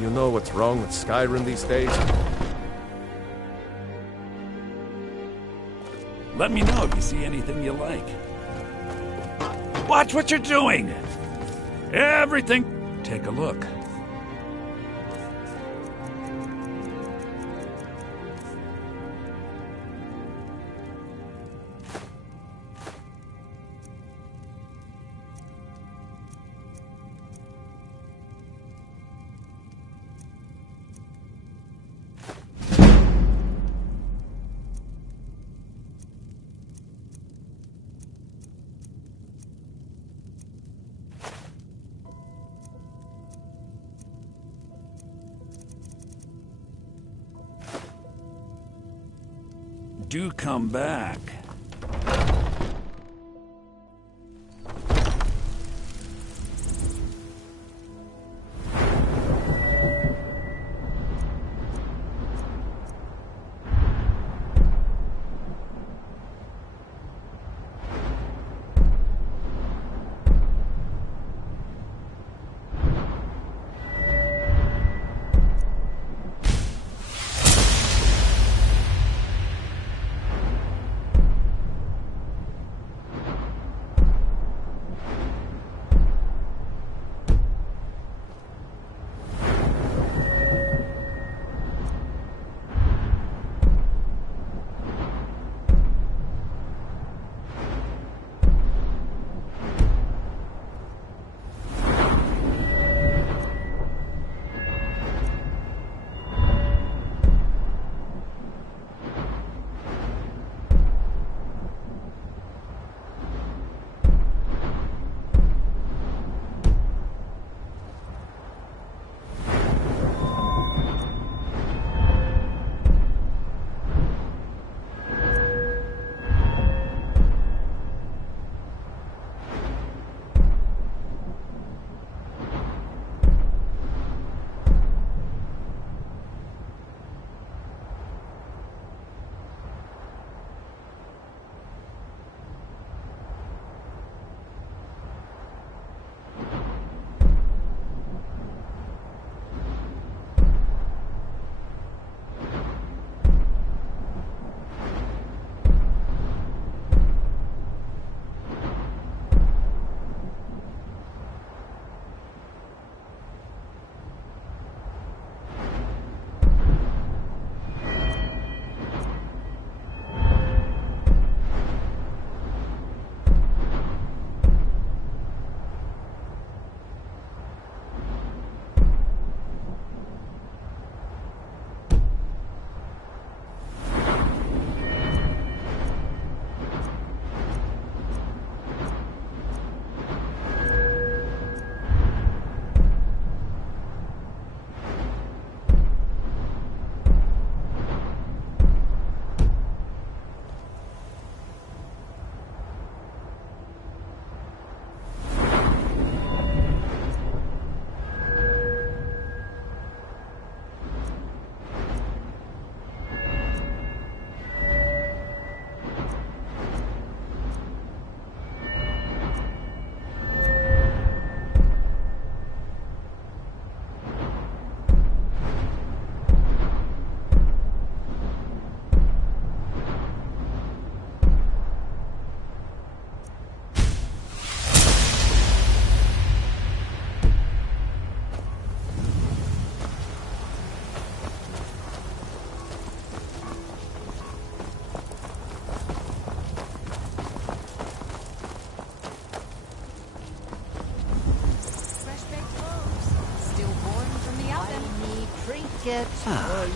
You know what's wrong with Skyrim these days? Let me know if you see anything you like. Watch what you're doing! Everything... Take a look. Do come back.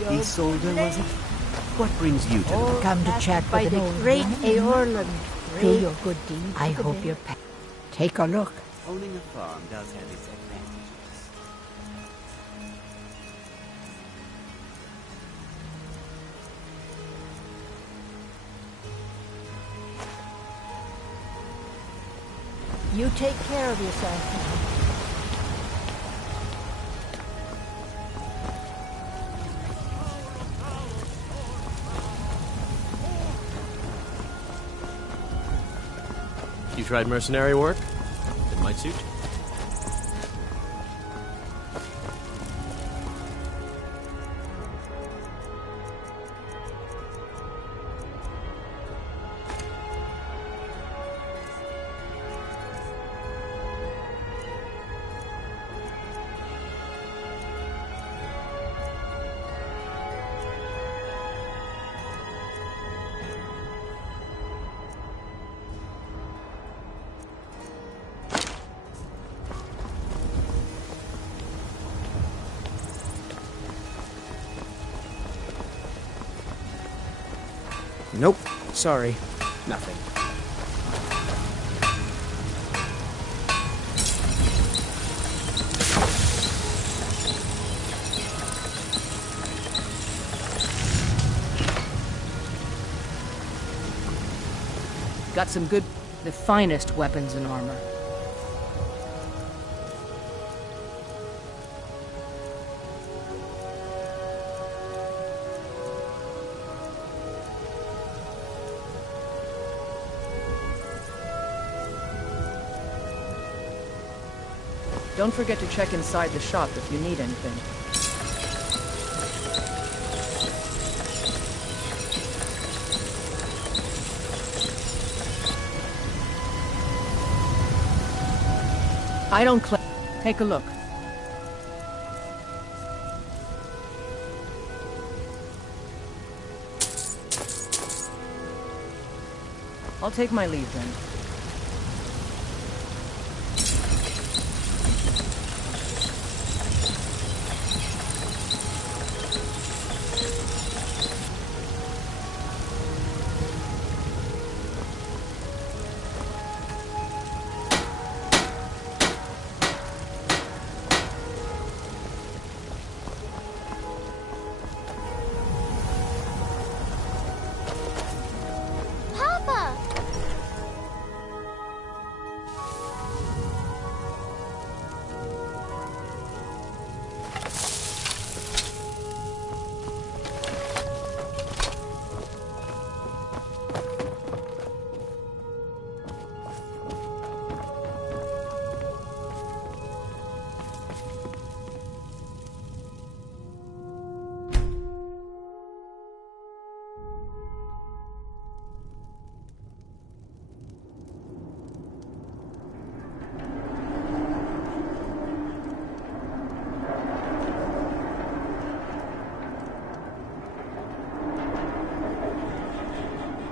These soldiers, was it? What brings you to them? Come to chat by the great Aorlan. Do your good deeds. I hope you're... Take a look. Owning a farm does have its advantages. You take care of yourself now. You tried mercenary work? It might suit you. Nope. Sorry. Nothing. Got some good, the finest weapons and armor. Don't forget to check inside the shop if you need anything. I don't claim. Take a look. I'll take my leave then.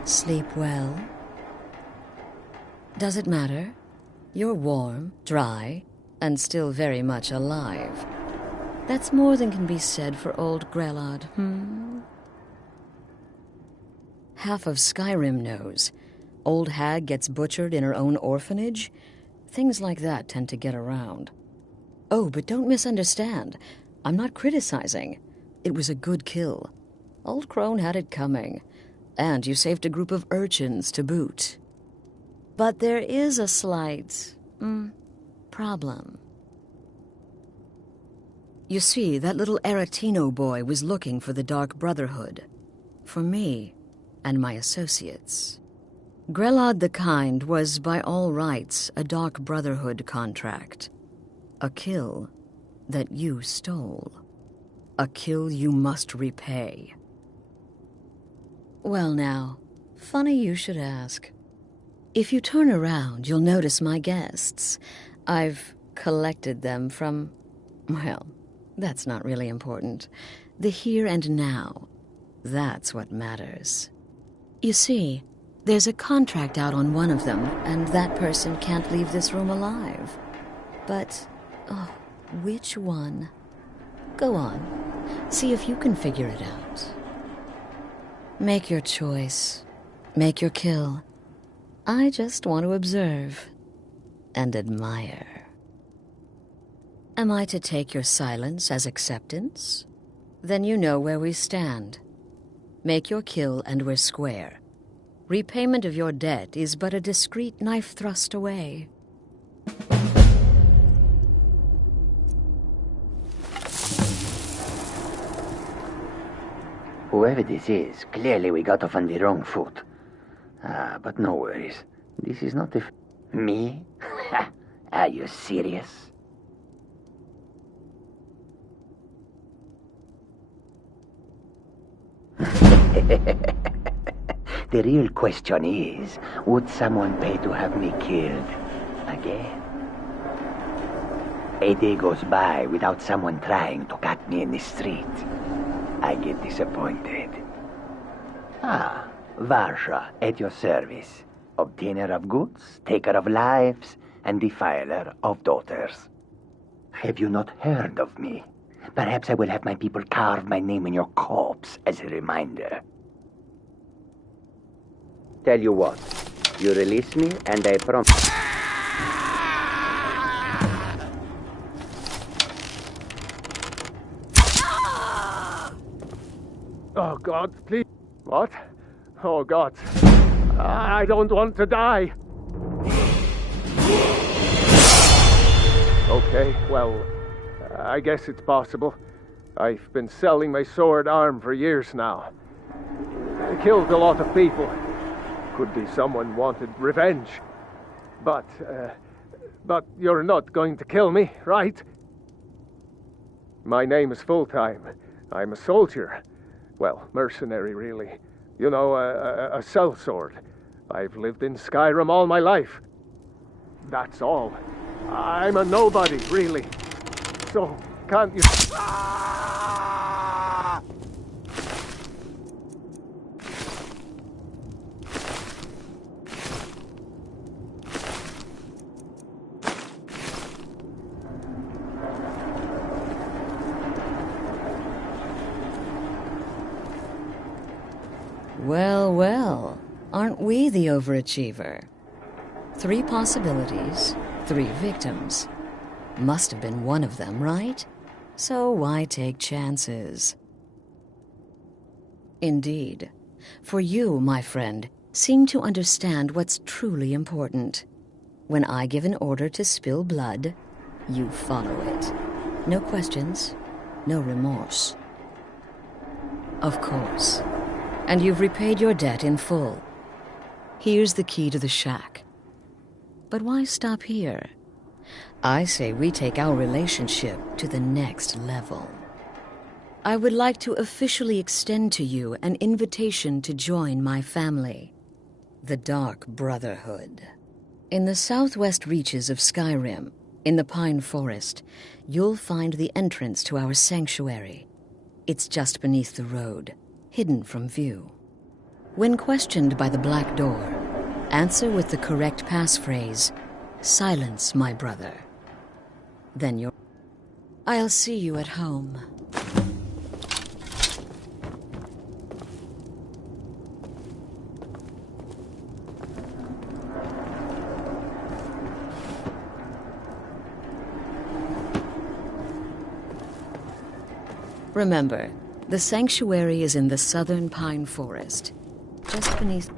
Sleep well? Does it matter? You're warm, dry, and still very much alive. That's more than can be said for old Grelod, Half of Skyrim knows. Old hag gets butchered in her own orphanage. Things like that tend to get around. Oh, but don't misunderstand. I'm not criticizing. It was a good kill. Old Crone had it coming. And you saved a group of urchins to boot. But there is a slight, problem. You see, that little Aretino boy was looking for the Dark Brotherhood. For me and my associates. Grelod the Kind was, by all rights, a Dark Brotherhood contract. A kill that you stole. A kill you must repay. Well now, funny you should ask. If you turn around, you'll notice my guests. I've collected them from, well, that's not really important. The here and now. That's what matters. You see, there's a contract out on one of them, and that person can't leave this room alive. But, which one? Go on, see if you can figure it out. Make your choice. Make your kill. I just want to observe and admire. Am I to take your silence as acceptance? Then you know where we stand. Make your kill and we're square. Repayment of your debt is but a discreet knife thrust away. Whoever this is, clearly we got off on the wrong foot. But no worries. This is not the... Me? Are you serious? The real question is, would someone pay to have me killed again? A day goes by without someone trying to cut me in the street. I get disappointed. Varsha, at your service. Obtainer of goods, taker of lives, and defiler of daughters. Have you not heard of me? Perhaps I will have my people carve my name in your corpse as a reminder. Tell you what, you release me and I promise. Oh, God, please. What? Oh, God. I don't want to die. Okay, well, I guess it's possible. I've been selling my sword arm for years now. I killed a lot of people. Could be someone wanted revenge. But you're not going to kill me, right? My name is Full-Time. I'm a soldier. Well, mercenary, really. You know, a sellsword. I've lived in Skyrim all my life. That's all. I'm a nobody, really. So, can't you... Well, well, aren't we the overachiever? 3 possibilities, 3 victims. Must have been one of them, right? So why take chances? Indeed. For you, my friend, seem to understand what's truly important. When I give an order to spill blood, you follow it. No questions, no remorse. Of course. And you've repaid your debt in full. Here's the key to the shack. But why stop here? I say we take our relationship to the next level. I would like to officially extend to you an invitation to join my family, the Dark Brotherhood. In the southwest reaches of Skyrim, in the Pine Forest, you'll find the entrance to our sanctuary. It's just beneath the road, hidden from view. When questioned by the Black Door, answer with the correct passphrase, "Silence, my brother." Then you're... I'll see you at home. Remember, the sanctuary is in the southern Pine Forest, just beneath...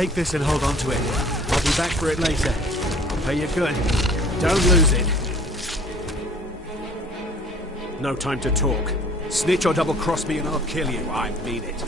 Take this and hold on to it. I'll be back for it later. I'll pay you good. Don't lose it. No time to talk. Snitch or double-cross me and I'll kill you. I mean it.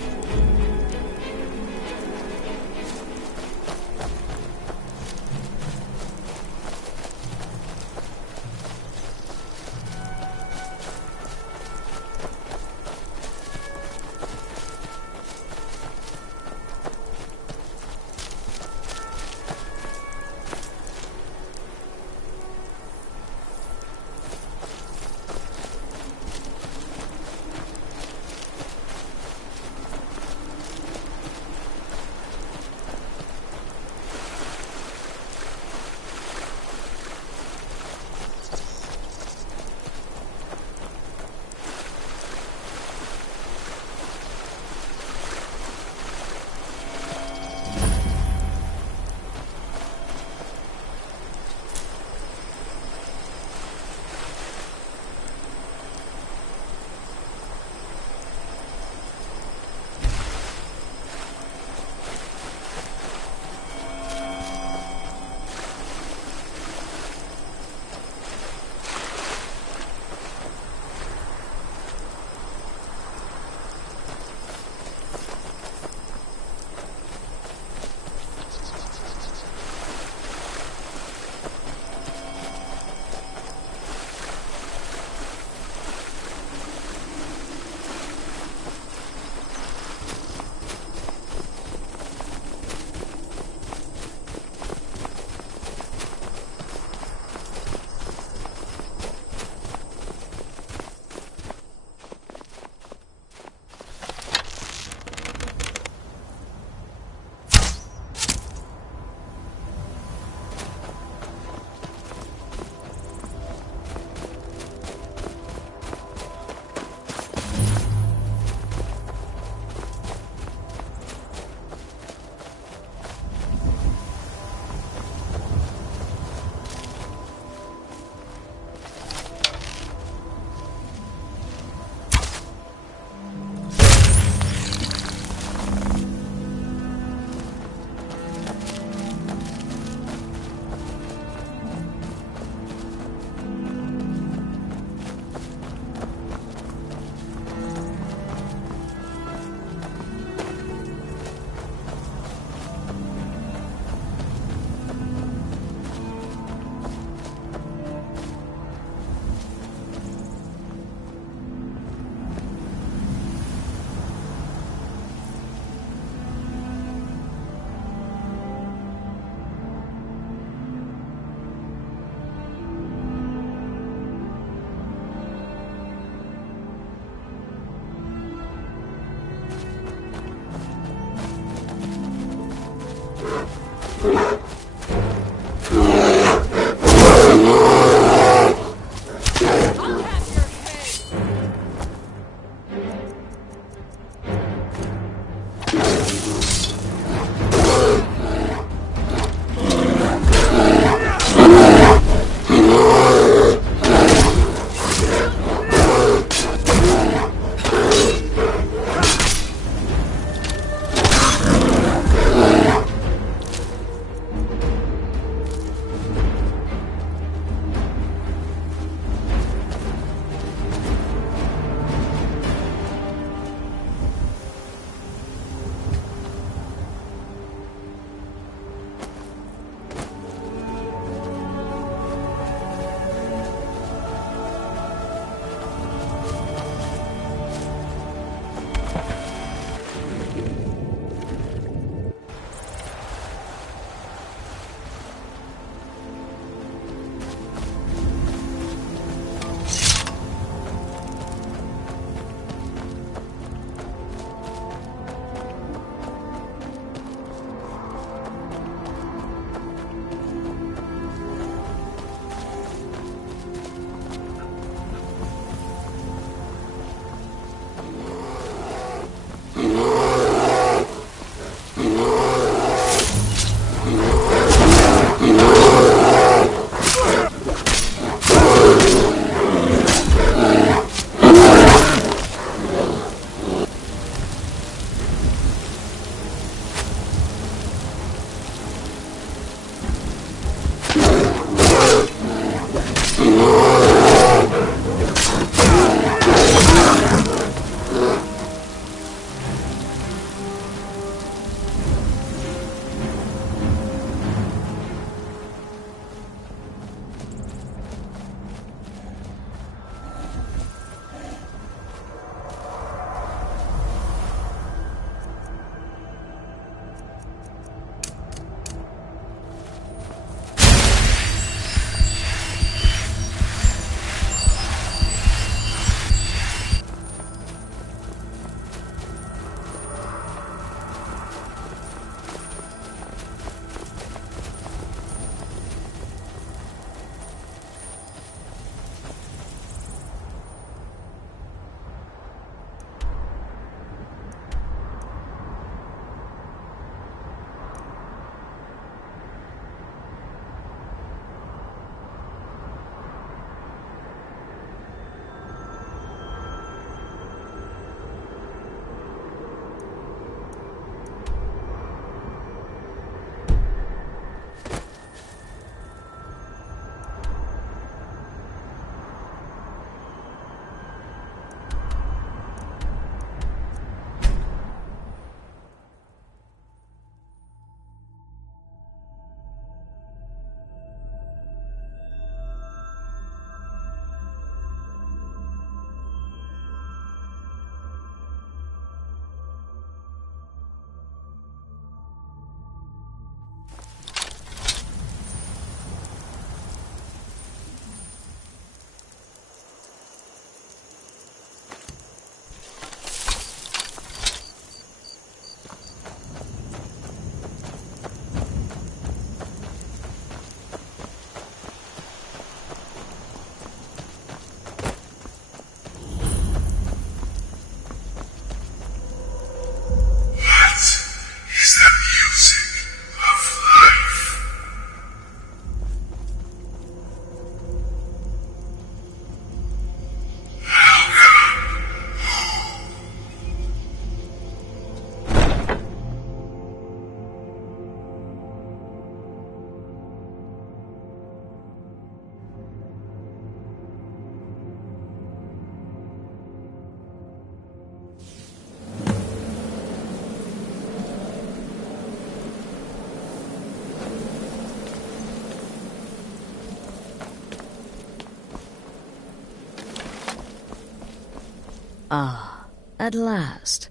Ah, at last.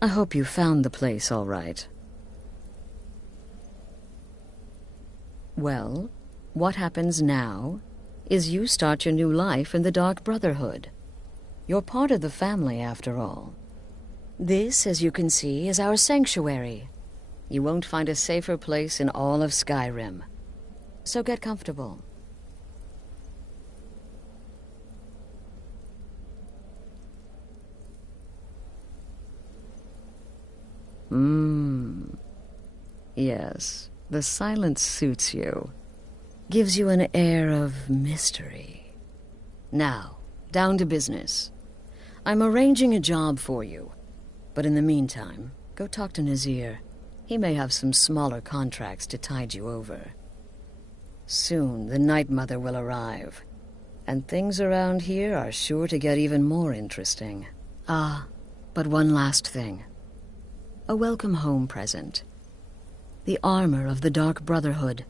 I hope you found the place all right. Well, what happens now is you start your new life in the Dark Brotherhood. You're part of the family, after all. This, as you can see, is our sanctuary. You won't find a safer place in all of Skyrim. So get comfortable. Yes, the silence suits you. Gives you an air of mystery. Now, down to business. I'm arranging a job for you. But in the meantime, go talk to Nazir. He may have some smaller contracts to tide you over. Soon, the Night Mother will arrive. And things around here are sure to get even more interesting. Ah, but one last thing. A welcome home present. The armor of the Dark Brotherhood.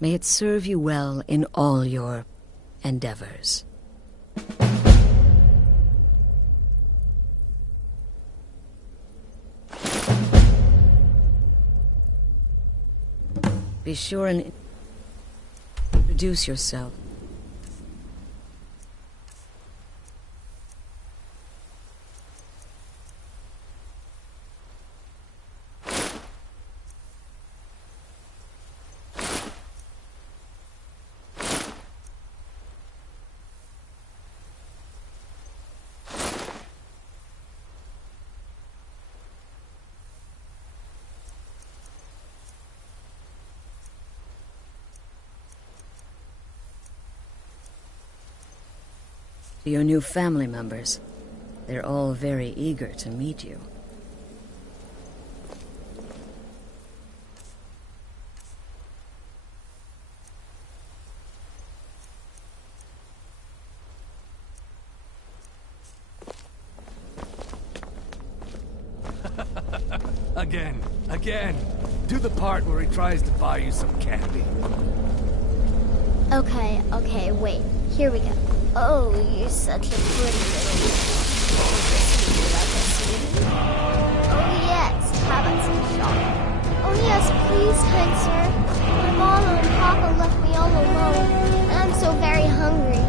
May it serve you well in all your endeavors. Be sure and introduce yourself. To your new family members. They're all very eager to meet you. Again. Do the part where he tries to buy you some candy. Okay, wait. Here we go. Oh, you're such a pretty little... Oh, yes. How about some shopping? Oh, yes, please, kind sir. My mama and papa left me all alone, and I'm so very hungry.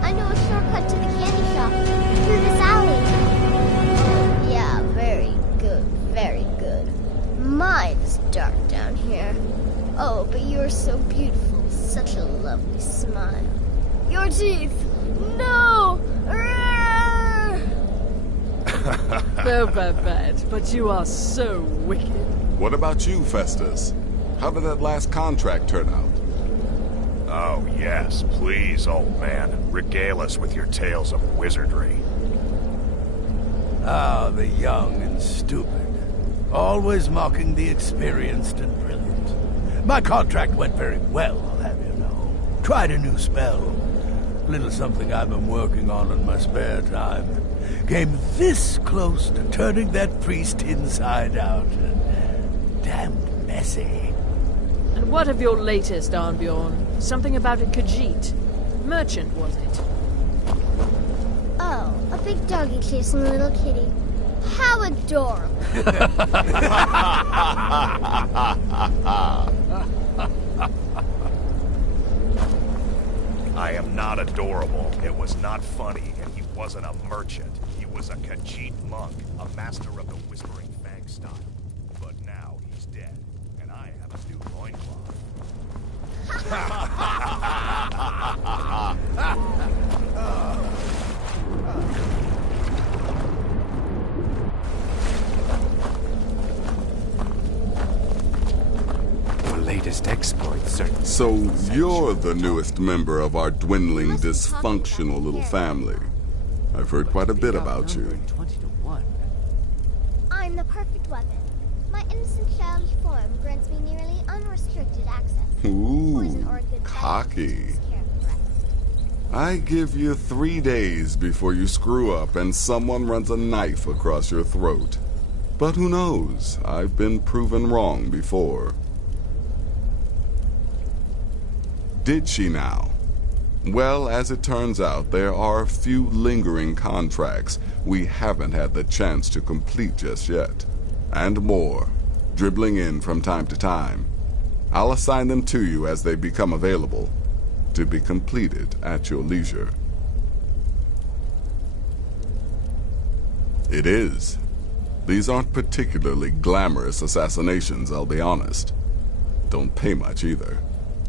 I know a shortcut to the candy shop, through this alley. Oh, yeah, very good, very good. My, it's dark down here. Oh, but you're so beautiful. Such a lovely smile. Your teeth! No! No, Babette, but you are so wicked. What about you, Festus? How did that last contract turn out? Oh, yes, please, old man. Regale us with your tales of wizardry. Ah, the young and stupid. Always mocking the experienced and brilliant. My contract went very well, I'll have you know. Tried a new spell. A little something I've been working on in my spare time. Came this close to turning that priest inside out. Damned messy. And what of your latest, Arnbjorn? Something about a Khajiit. Merchant, was it? Oh, a big doggy chasing a little kitty. How adorable. I am not adorable. It was not funny, and he wasn't a merchant. He was a Khajiit monk, a master of the Whispering Fang style. But now he's dead, and I have a new loincloth. Latest exploits, certainly. So you're the newest member of our dwindling, dysfunctional little family. I've heard quite a bit about you. 20 to 1. I'm the perfect weapon. My innocent childish form grants me nearly unrestricted access. Poison or a Ooh, good cocky. takes care of the rest. I give you 3 days before you screw up and someone runs a knife across your throat. But who knows? I've been proven wrong before. Did she now? Well, as it turns out, there are a few lingering contracts we haven't had the chance to complete just yet. And more, dribbling in from time to time. I'll assign them to you as they become available, to be completed at your leisure. It is. These aren't particularly glamorous assassinations, I'll be honest. Don't pay much either.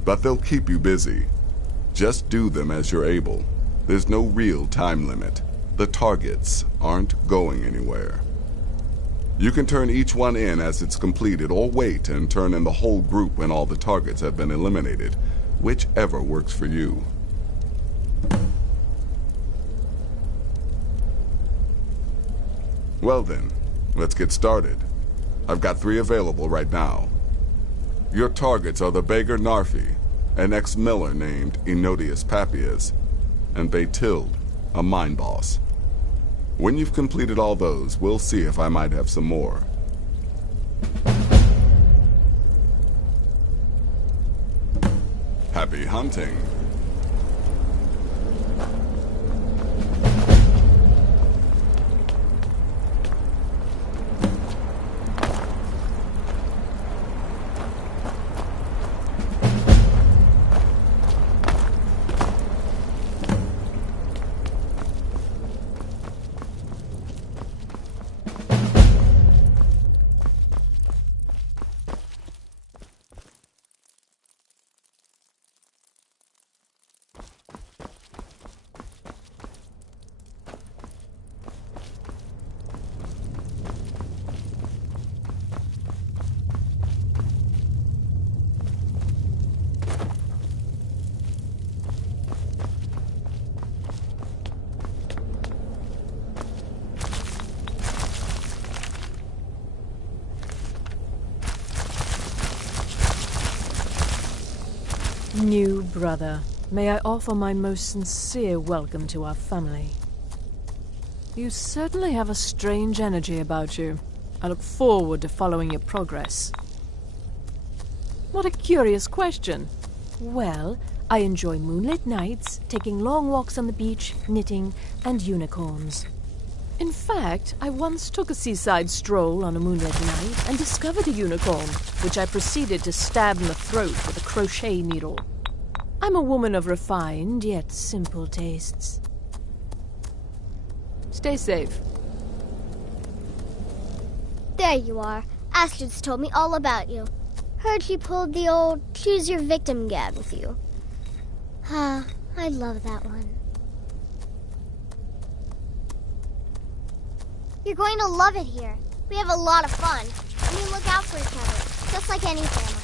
But they'll keep you busy. Just do them as you're able. There's no real time limit. The targets aren't going anywhere. You can turn each one in as it's completed, or wait and turn in the whole group when all the targets have been eliminated. Whichever works for you. Well then, let's get started. I've got 3 available right now. Your targets are the beggar Narfi, an ex-miller named Enodius Papias, and Baytild, a mine boss. When you've completed all those, we'll see if I might have some more. Happy hunting. New brother, may I offer my most sincere welcome to our family. You certainly have a strange energy about you. I look forward to following your progress. What a curious question. Well, I enjoy moonlit nights, taking long walks on the beach, knitting, and unicorns. In fact, I once took a seaside stroll on a moonlit night and discovered a unicorn, which I proceeded to stab in the throat with a crochet needle. I'm a woman of refined yet simple tastes. Stay safe. There you are. Astrid's told me all about you. Heard she pulled the old choose your victim gag with you. Ah, I love that one. You're going to love it here. We have a lot of fun, and we look out for each other, just like any family.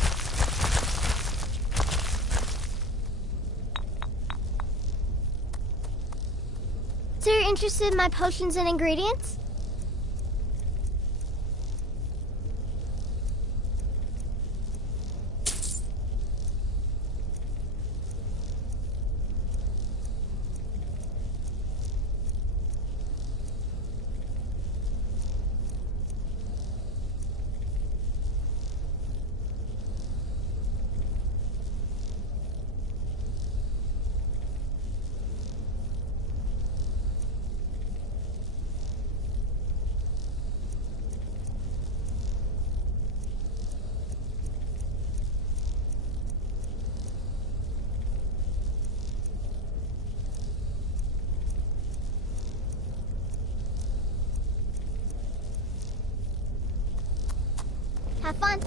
So you're interested in my potions and ingredients? Have fun.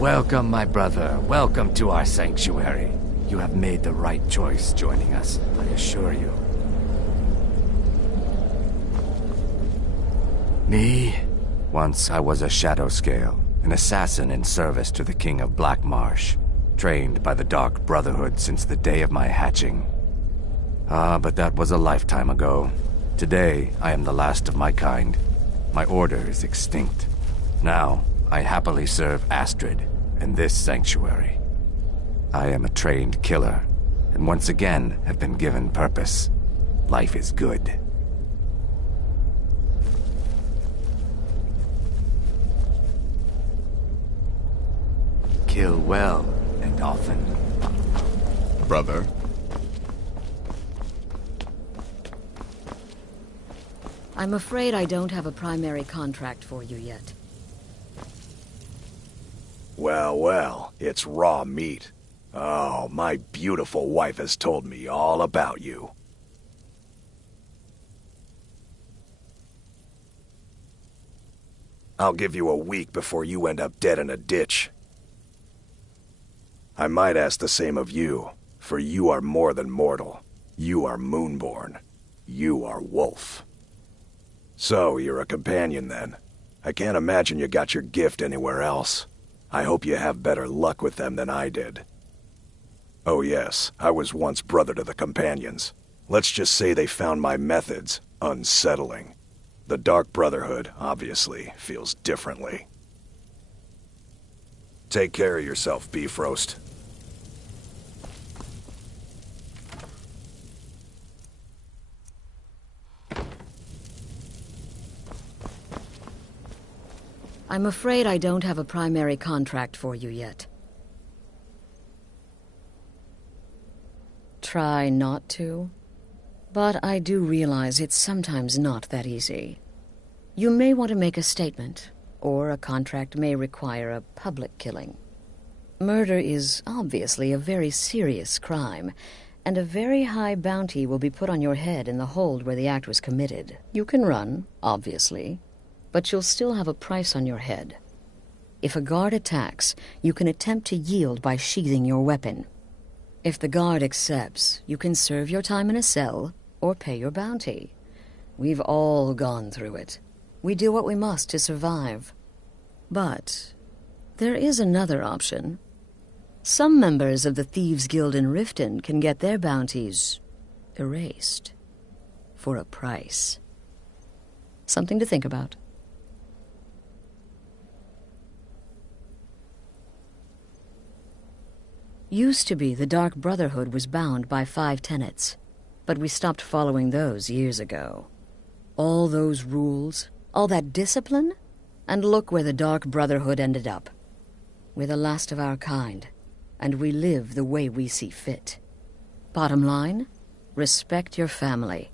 Welcome, my brother. Welcome to our sanctuary. You have made the right choice joining us, I assure you. Me? Once I was a shadow scale, an assassin in service to the King of Black Marsh, trained by the Dark Brotherhood since the day of my hatching. Ah, but that was a lifetime ago. Today, I am the last of my kind. My order is extinct. Now, I happily serve Astrid and this sanctuary. I am a trained killer, and once again have been given purpose. Life is good. kill well and often. Brother, I'm afraid I don't have a primary contract for you yet. Well, well, it's raw meat. Oh, my beautiful wife has told me all about you. I'll give you a week before you end up dead in a ditch. I might ask the same of you, for you are more than mortal. You are Moonborn. You are Wolf. So, you're a companion then. I can't imagine you got your gift anywhere else. I hope you have better luck with them than I did. Oh yes, I was once brother to the companions. Let's just say they found my methods unsettling. The Dark Brotherhood, obviously, feels differently. Take care of yourself, Beefroast. I'm afraid I don't have a primary contract for you yet. Try not to, but I do realize it's sometimes not that easy. You may want to make a statement, or a contract may require a public killing. Murder is obviously a very serious crime, and a very high bounty will be put on your head in the hold where the act was committed. You can run, obviously, but you'll still have a price on your head. If a guard attacks, you can attempt to yield by sheathing your weapon. If the guard accepts, you can serve your time in a cell or pay your bounty. We've all gone through it. We do what we must to survive. But there is another option. Some members of the Thieves' Guild in Riften can get their bounties erased for a price. Something to think about. Used to be the Dark Brotherhood was bound by 5 tenets, but we stopped following those years ago. All those rules, all that discipline, and look where the Dark Brotherhood ended up. We're the last of our kind, and we live the way we see fit. Bottom line, respect your family.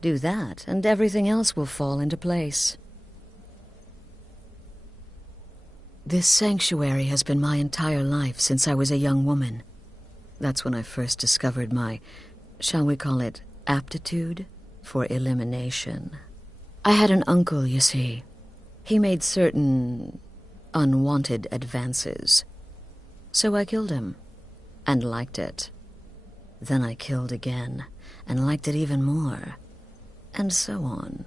Do that, and everything else will fall into place. This sanctuary has been my entire life since I was a young woman. That's when I first discovered my, shall we call it, aptitude for elimination. I had an uncle, you see. He made certain unwanted advances. So I killed him, and liked it. Then I killed again, and liked it even more, and so on.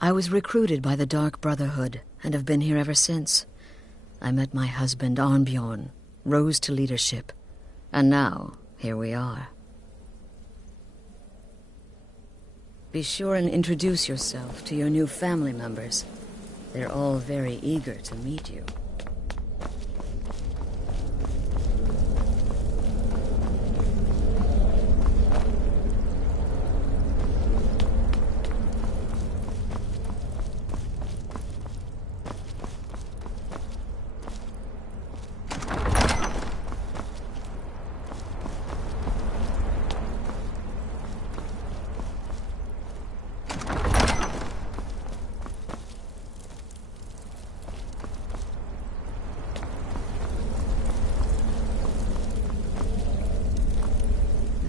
I was recruited by the Dark Brotherhood, and have been here ever since. I met my husband, Arnbjorn, rose to leadership, and now, here we are. Be sure and introduce yourself to your new family members. They're all very eager to meet you.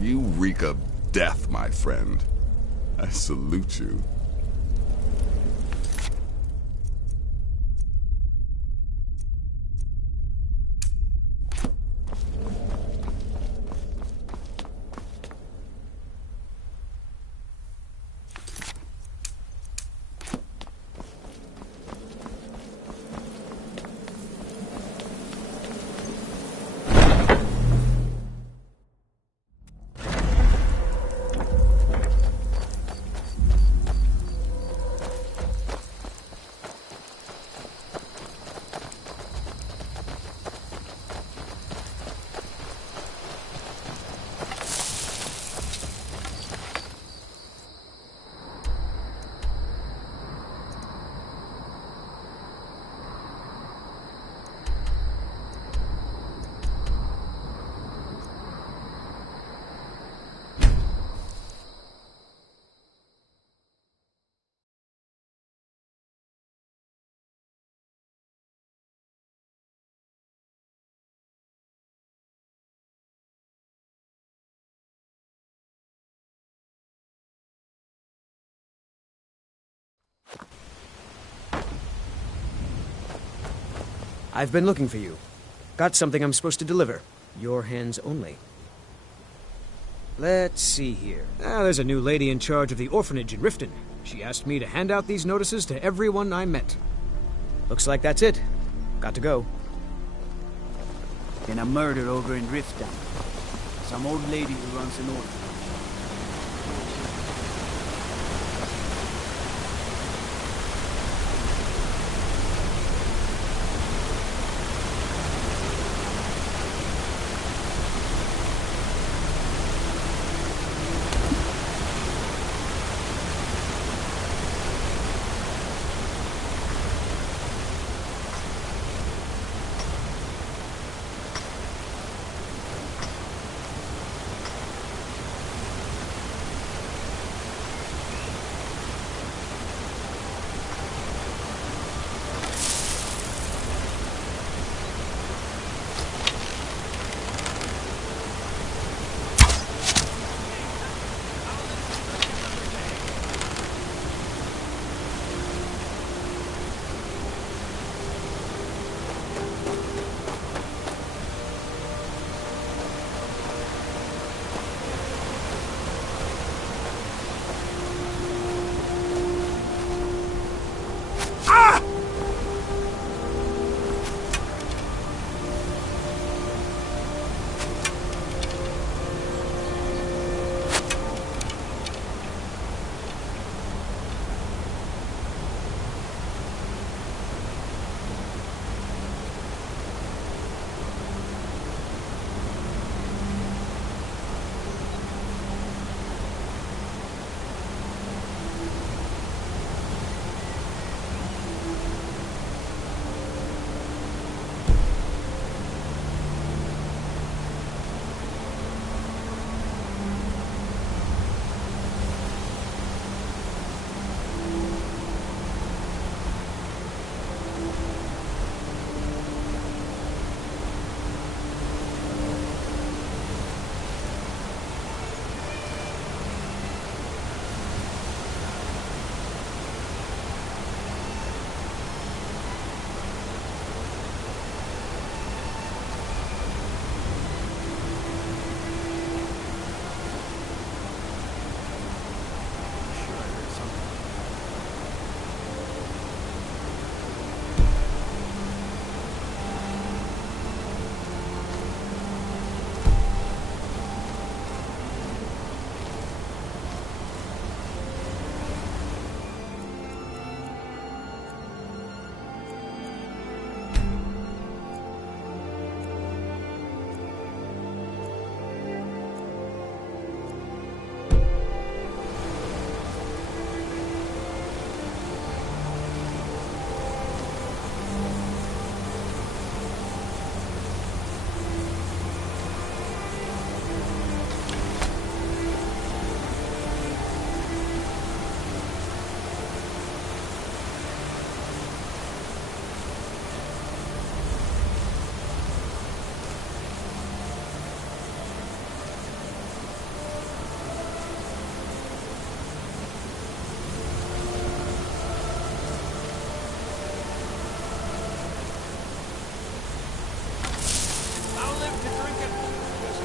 you reek of death, my friend. I salute you. I've been looking for you. Got something I'm supposed to deliver. Your hands only. Let's see here. There's a new lady in charge of the orphanage in Riften. She asked me to hand out these notices to everyone I met. Looks like that's it. Got to go. Been a murder over in Riften. Some old lady who runs an orphanage.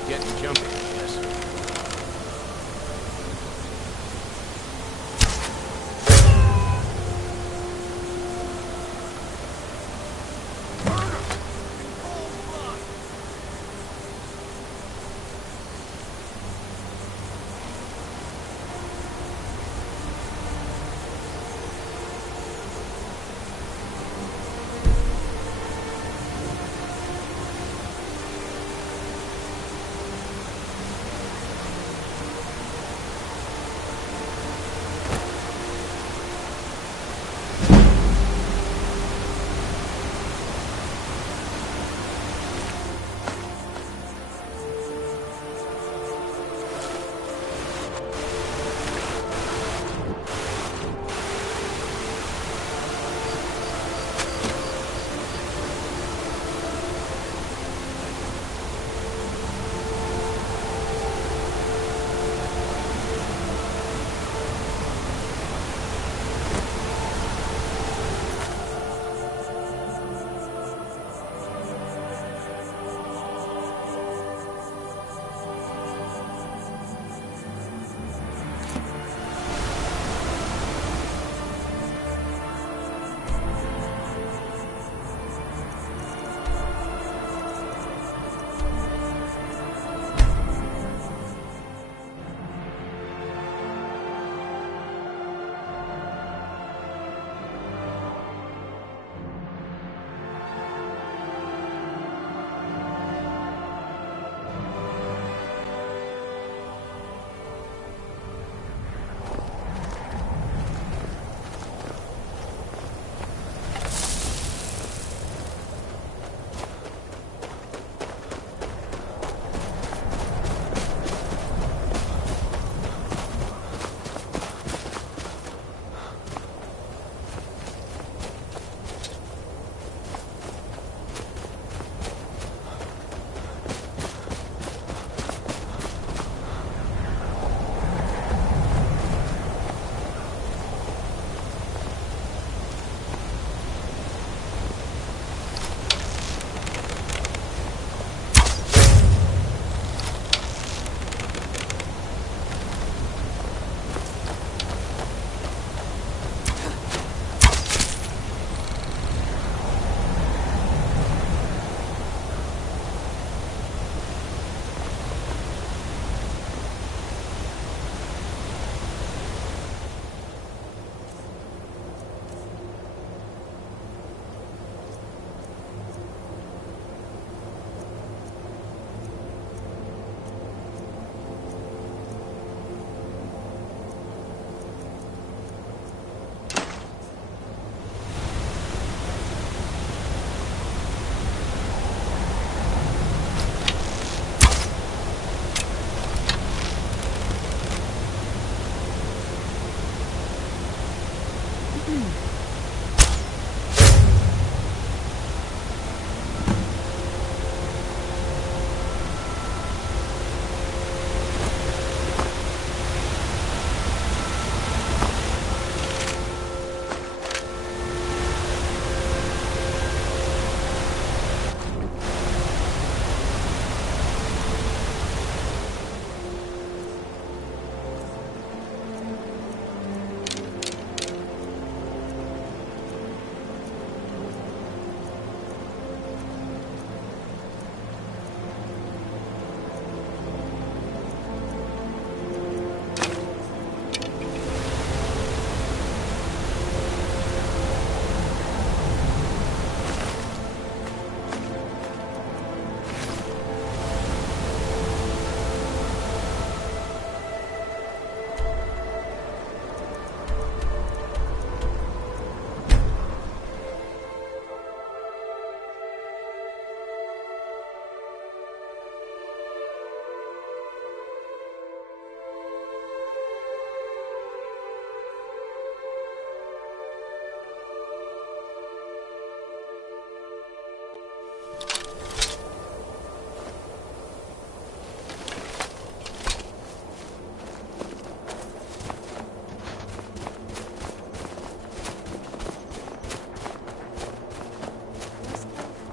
Getting jumpy, yes.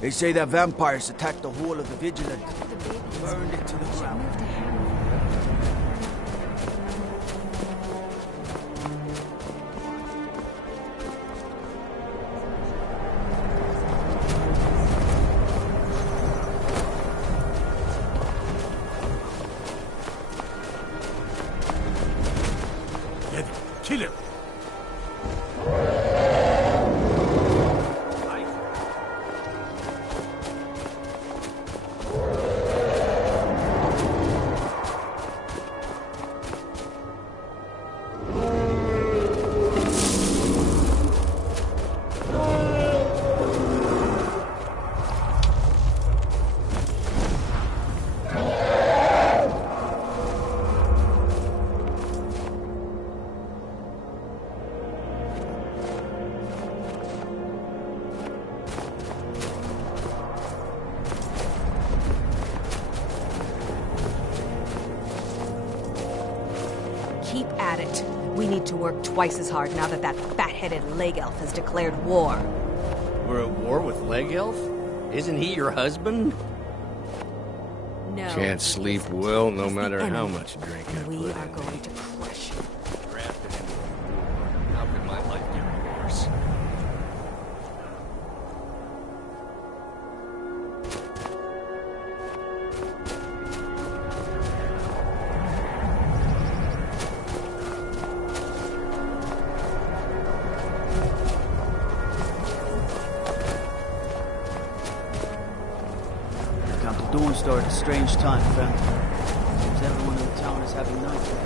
They say that vampires attacked the whole of the Vigilant. Burned it to the ground. Get him. Kill him. Keep at it. We need to work twice as hard now that fat-headed leg elf has declared war. We're at war with Leg Elf? Isn't he your husband? No. Can't sleep well no He's the matter how enemy, much drink I and we put are in going me. to crush him. Drafted into a war. How could my life get any worse? Count the Dawn Star at a strange time, friend. Seems everyone in the town is having nightmares.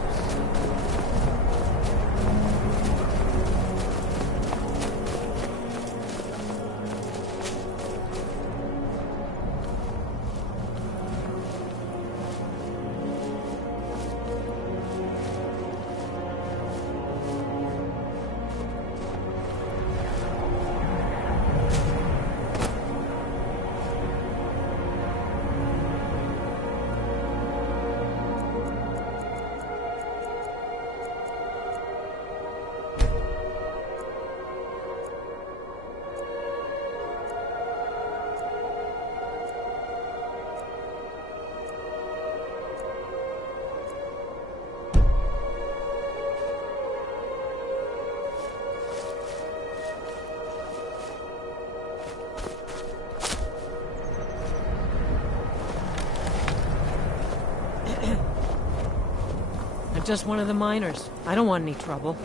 I'm just one of the miners. I don't want any trouble.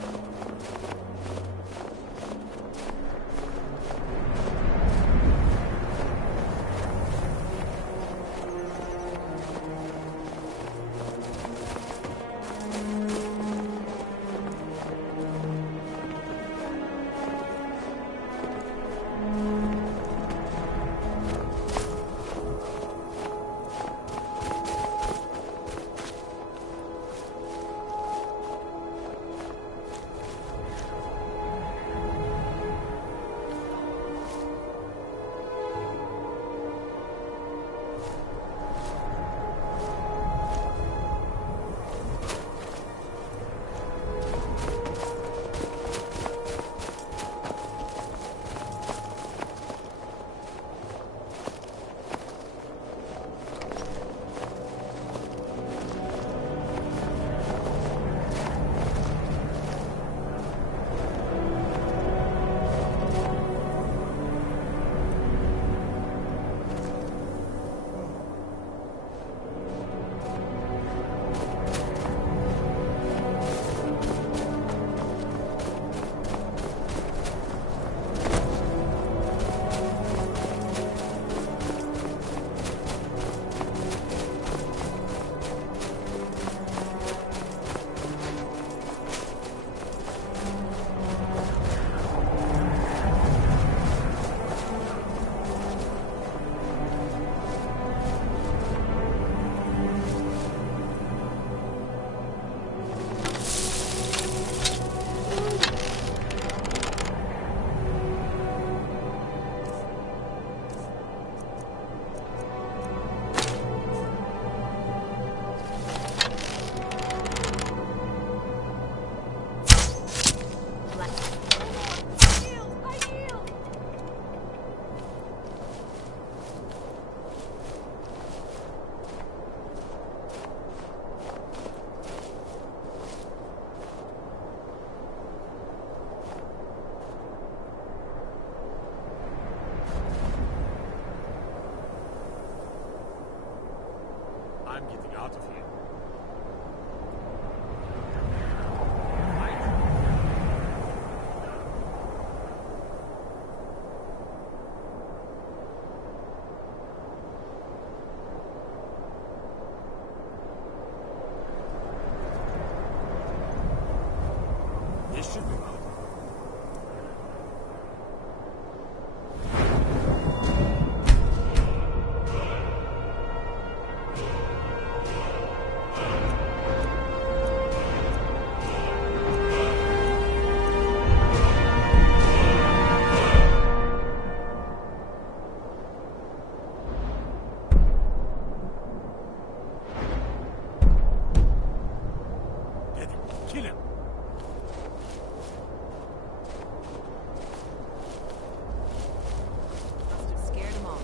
I'm getting out of here. This should be right. Kill him! Must have scared him off.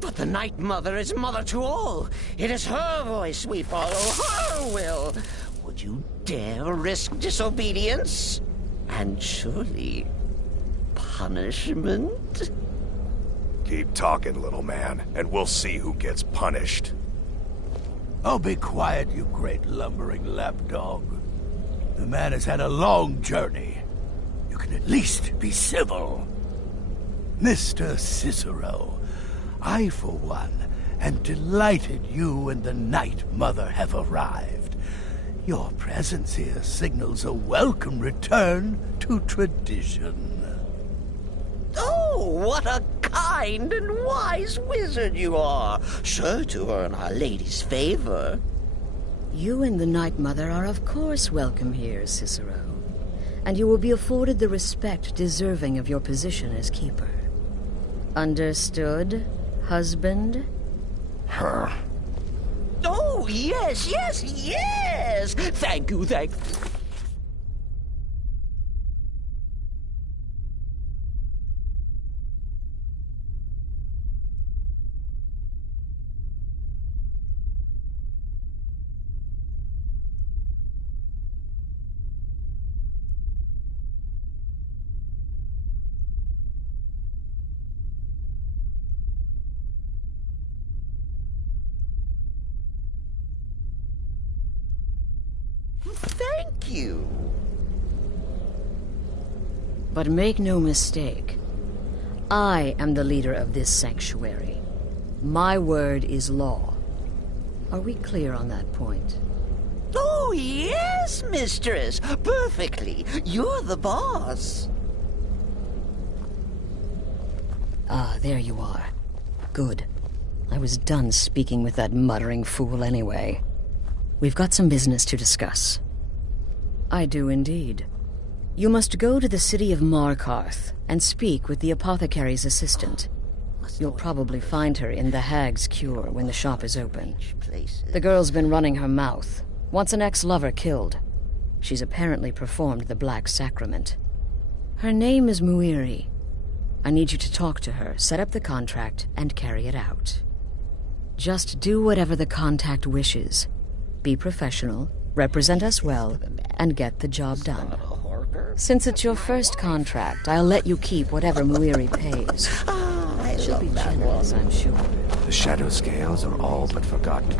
But the Night Mother is mother to all. It is her voice we follow, her will. Would you dare risk disobedience? And surely punishment? Keep talking, little man, and we'll see who gets punished. Oh, be quiet, you great lumbering lapdog. The man has had a long journey. You can at least be civil. Mr. Cicero, I, for one, am delighted you and the Night Mother have arrived. Your presence here signals a welcome return to tradition. Oh, what a kind and wise wizard you are! Sure to earn Our Lady's favor. You and the Night Mother are of course welcome here, Cicero. And you will be afforded the respect deserving of your position as keeper. Understood, husband? Her. Oh, yes, yes, yes! Thank you. Thank you. But make no mistake, I am the leader of this sanctuary. My word is law. Are we clear on that point? Oh, yes, mistress. Perfectly. You're the boss. Ah, there you are. Good. I was done speaking with that muttering fool anyway. We've got some business to discuss. I do indeed. You must go to the city of Markarth and speak with the apothecary's assistant. You'll probably find her in the Hag's Cure when the shop is open. The girl's been running her mouth. Wants an ex-lover killed. She's apparently performed the Black Sacrament. Her name is Muiri. I need you to talk to her, set up the contract, and carry it out. Just do whatever the contact wishes. Be professional, represent us well, and get the job done. Since it's your first contract, I'll let you keep whatever Muiri pays. She'll be generous, I'm sure. The shadow scales are all but forgotten.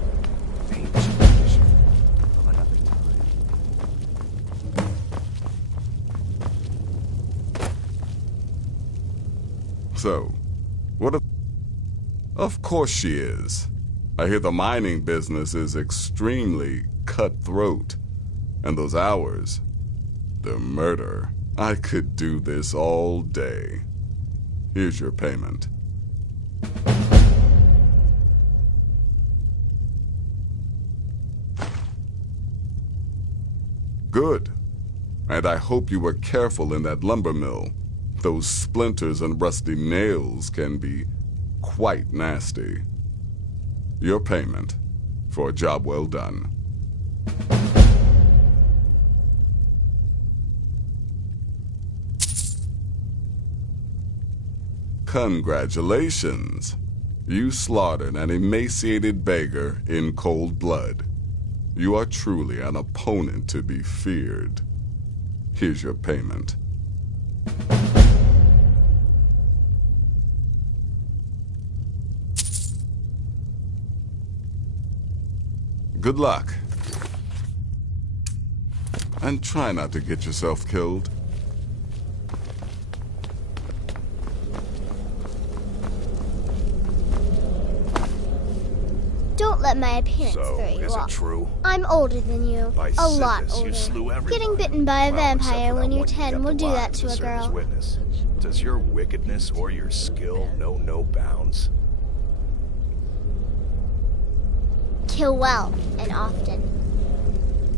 So, what Of course she is. I hear the mining business is extremely cutthroat. And those hours, the murder. I could do this all day. Here's your payment. Good. And I hope you were careful in that lumber mill. Those splinters and rusty nails can be quite nasty. Your payment for a job well done. Congratulations. You slaughtered an emaciated beggar in cold blood. You are truly an opponent to be feared. Here's your payment. Good luck. And try not to get yourself killed. Don't let my appearance So, throw you is it off. true? I'm older than you. By A lot sickness, older. you slew everyone. Getting bitten by a Well, except vampire for when that you're one you 10 kept will do alive that to a serve as girl. witness. Does your wickedness or your skill know no bounds? Kill well and often.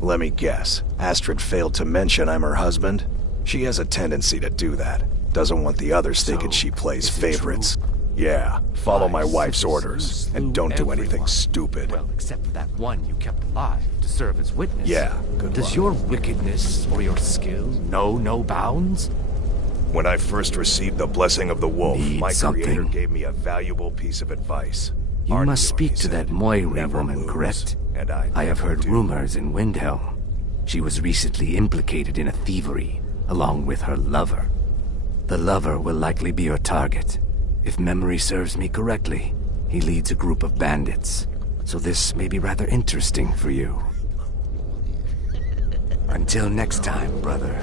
Let me guess. Astrid failed to mention I'm her husband? She has a tendency to do that. Doesn't want the others thinking she plays favorites. Yeah, follow my wife's orders, and don't do anything stupid. Well, except for that one you kept alive to serve as witness. Yeah, good Does luck. your wickedness or your skill know no bounds? When I first received the blessing of the wolf, Need my something? creator gave me a valuable piece of advice. You Argue, must speak he to said. that Moiri Never woman, lose. correct? And I have never heard do. rumors in Windhelm. She was recently implicated in a thievery, along with her lover. The lover will likely be your target. If memory serves me correctly, he leads a group of bandits. So this may be rather interesting for you. Until next time, brother.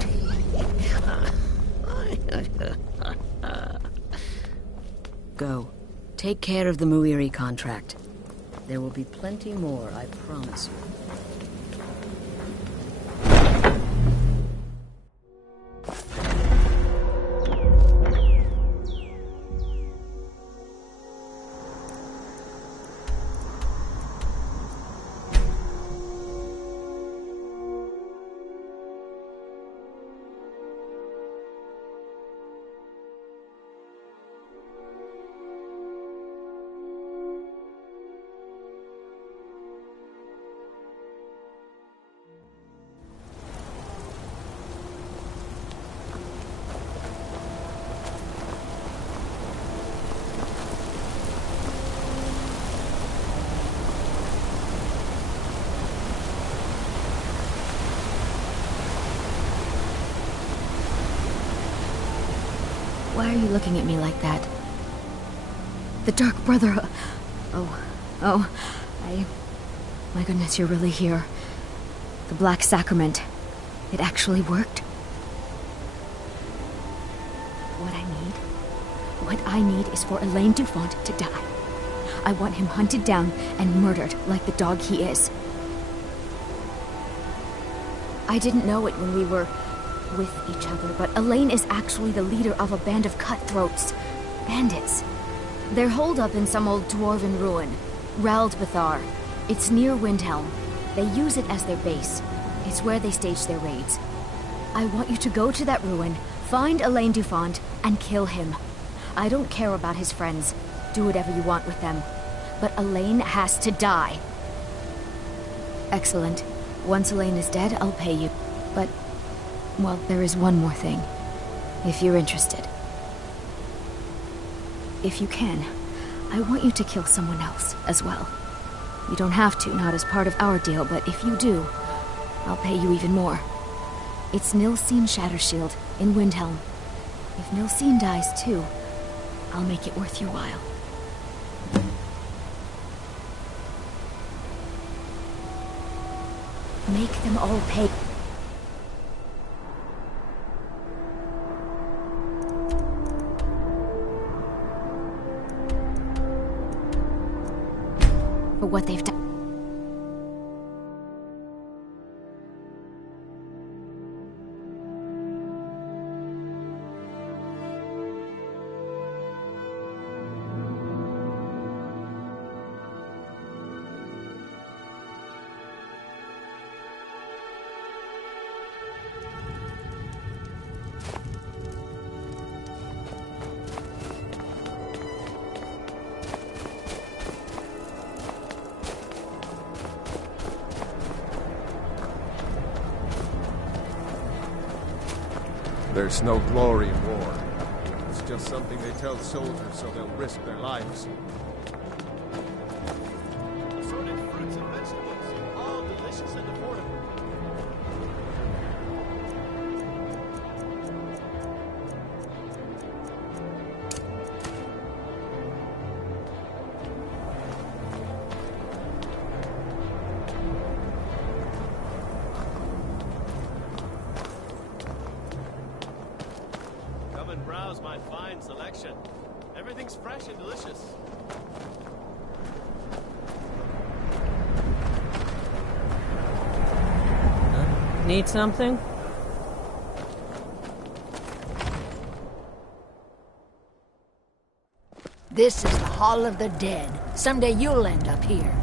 Go. Take care of the Muiri contract. There will be plenty more, I promise you. Why are you looking at me like that? The Dark Brother... My goodness, you're really here. The Black Sacrament. It actually worked? What I need is for Elaine Dufont to die. I want him hunted down and murdered like the dog he is. I didn't know it when we were with each other, but Elaine is actually the leader of a band of cutthroats. Bandits. They're holed up in some old dwarven ruin. Raldbathar. It's near Windhelm. They use it as their base. It's where they stage their raids. I want you to go to that ruin, find Elaine Dufont, and kill him. I don't care about his friends. Do whatever you want with them. But Elaine has to die. Excellent. Once Elaine is dead, I'll pay you. But, well, there is one more thing. If you're interested. If you can, I want you to kill someone else as well. You don't have to, not as part of our deal, but if you do, I'll pay you even more. It's Nilsine Shattershield in Windhelm. If Nilsine dies too, I'll make it worth your while. Make them all pay. For what they've done. There's no glory in war. It's just something they tell soldiers so they'll risk their lives. Assorted fruits and vegetables, all delicious and affordable. Browse my fine selection. Everything's fresh and delicious. Need something? This is the Hall of the Dead. Someday you'll end up here.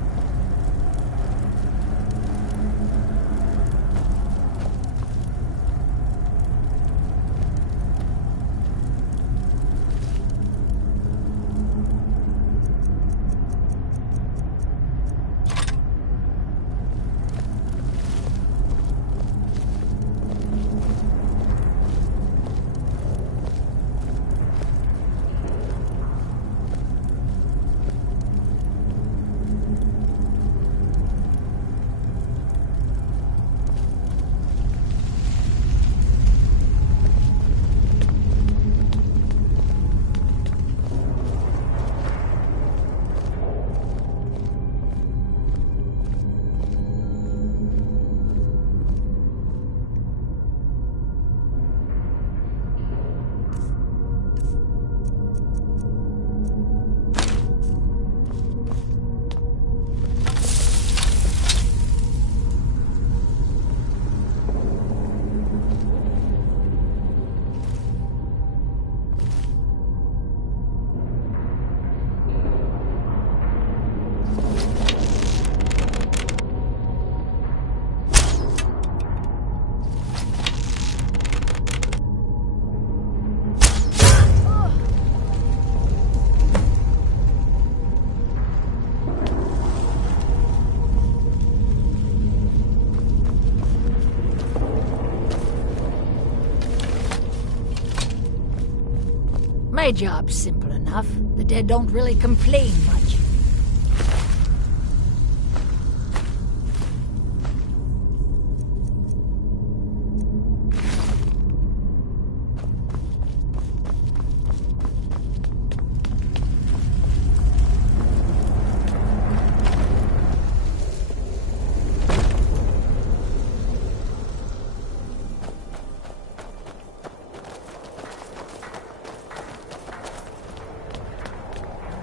My job's simple enough. The dead don't really complain much.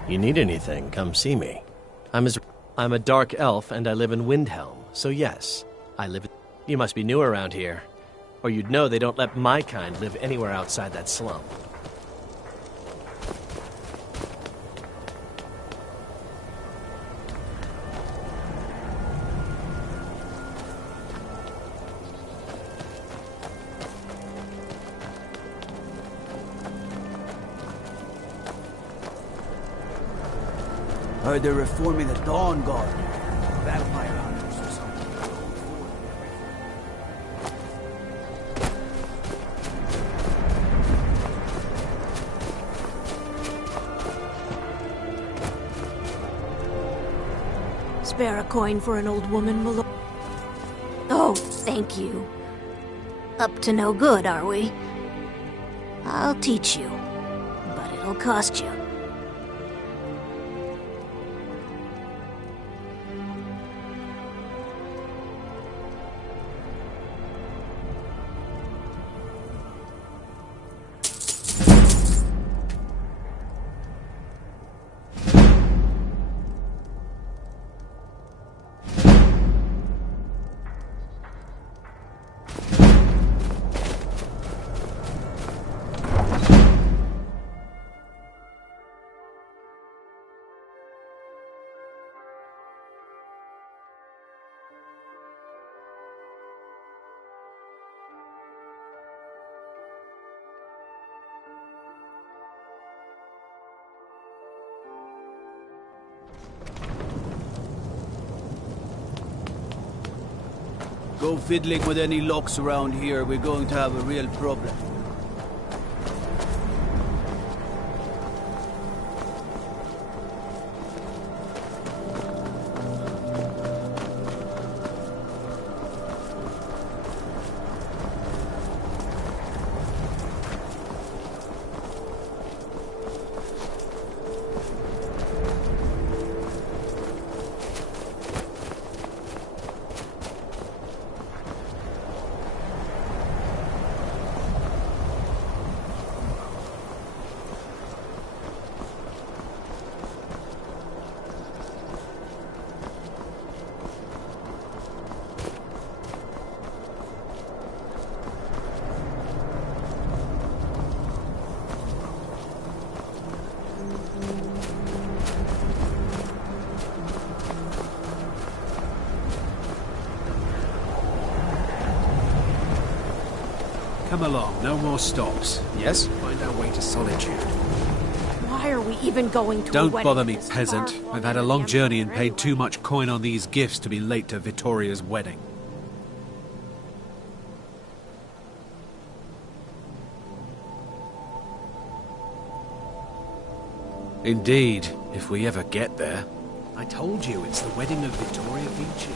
You need anything, come see me. I'm a dark elf and I live in Windhelm, so yes, I live. You must be new around here, or you'd know they don't let my kind live anywhere outside that slum. Heard they're reforming the Dawn Guard. Vampire hunters or something. Spare a coin for an old woman, my lord. Oh, thank you. Up to no good, are we? I'll teach you, but it'll cost you. Go fiddling with any locks around here, we're going to have a real problem. Come along, no more stops. Yes? Find our way to Solitude. Why are we even going to a Don't wedding bother me, this peasant. far? I've had a long journey and paid too much coin on these gifts to be late to Vittoria's wedding. Indeed, if we ever get there. I told you, it's the wedding of Vittoria Vici.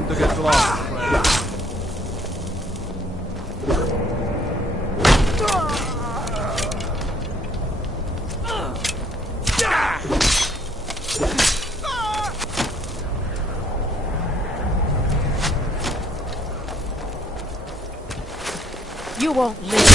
time to get lost, friend. You won't live.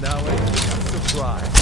Now it's a surprise.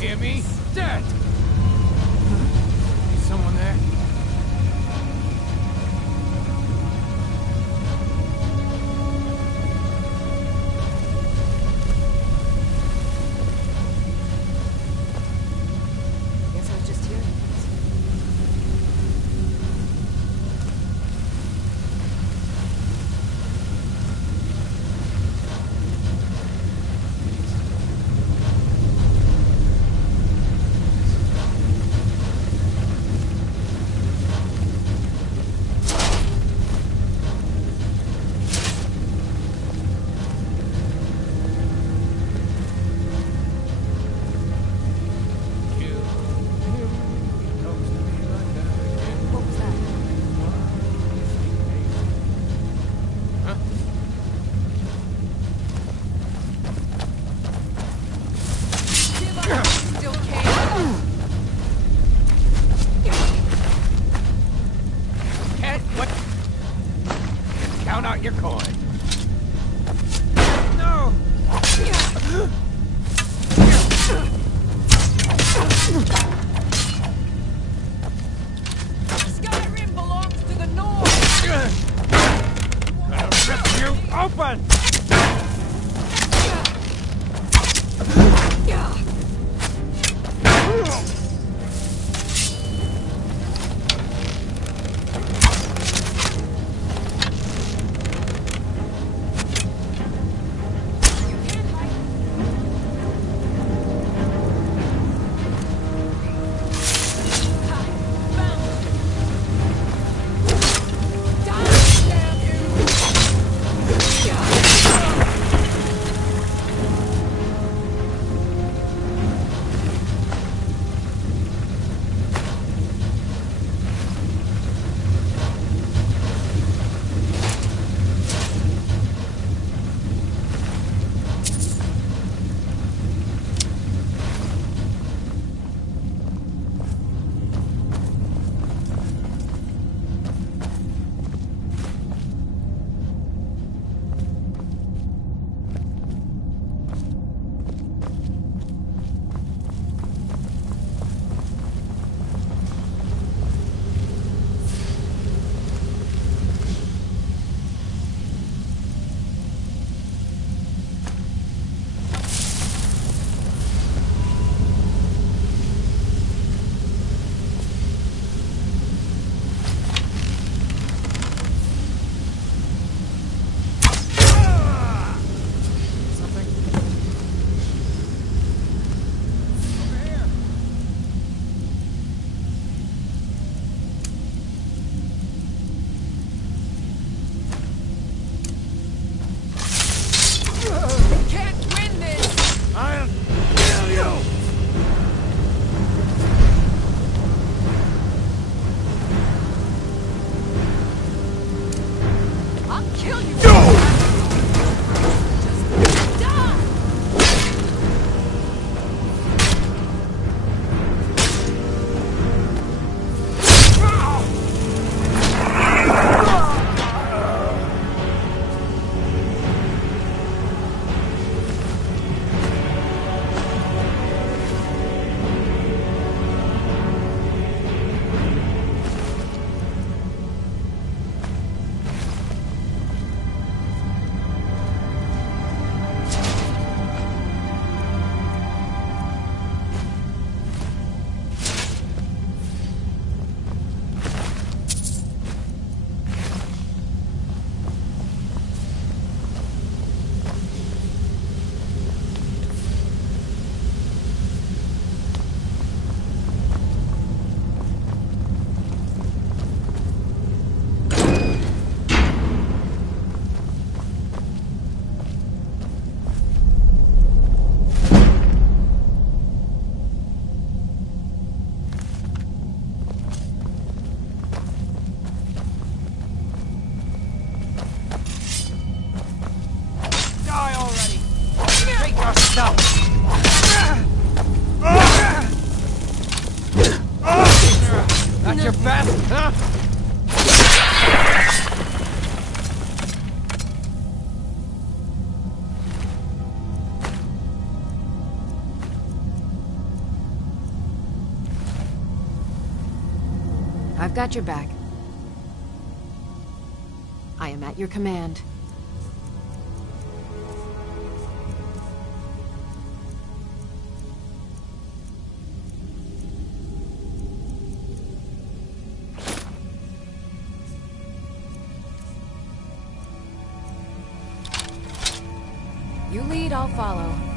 Hear me? Dad! Is someone there? Guess I was just hearing things. Got your best, huh? I've got your back. I am at your command. You lead, I'll follow.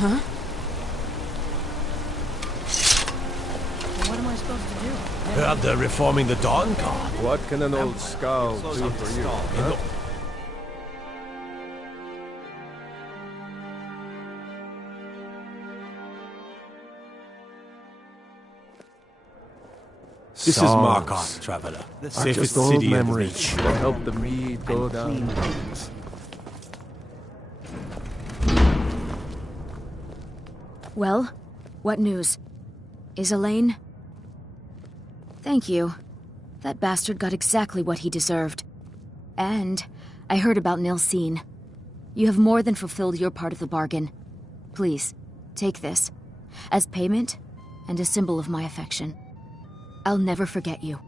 Huh? What am I supposed to do? Heard they're reforming the Dawn Guard. What can an old skull do for you? Huh? This is Markov, traveler. The safest city in the reach. That help the mead go down. Well, what news? Is Elaine? Thank you. That bastard got exactly what he deserved. And I heard about Nilsine. You have more than fulfilled your part of the bargain. Please, take this. As payment, and a symbol of my affection. I'll never forget you.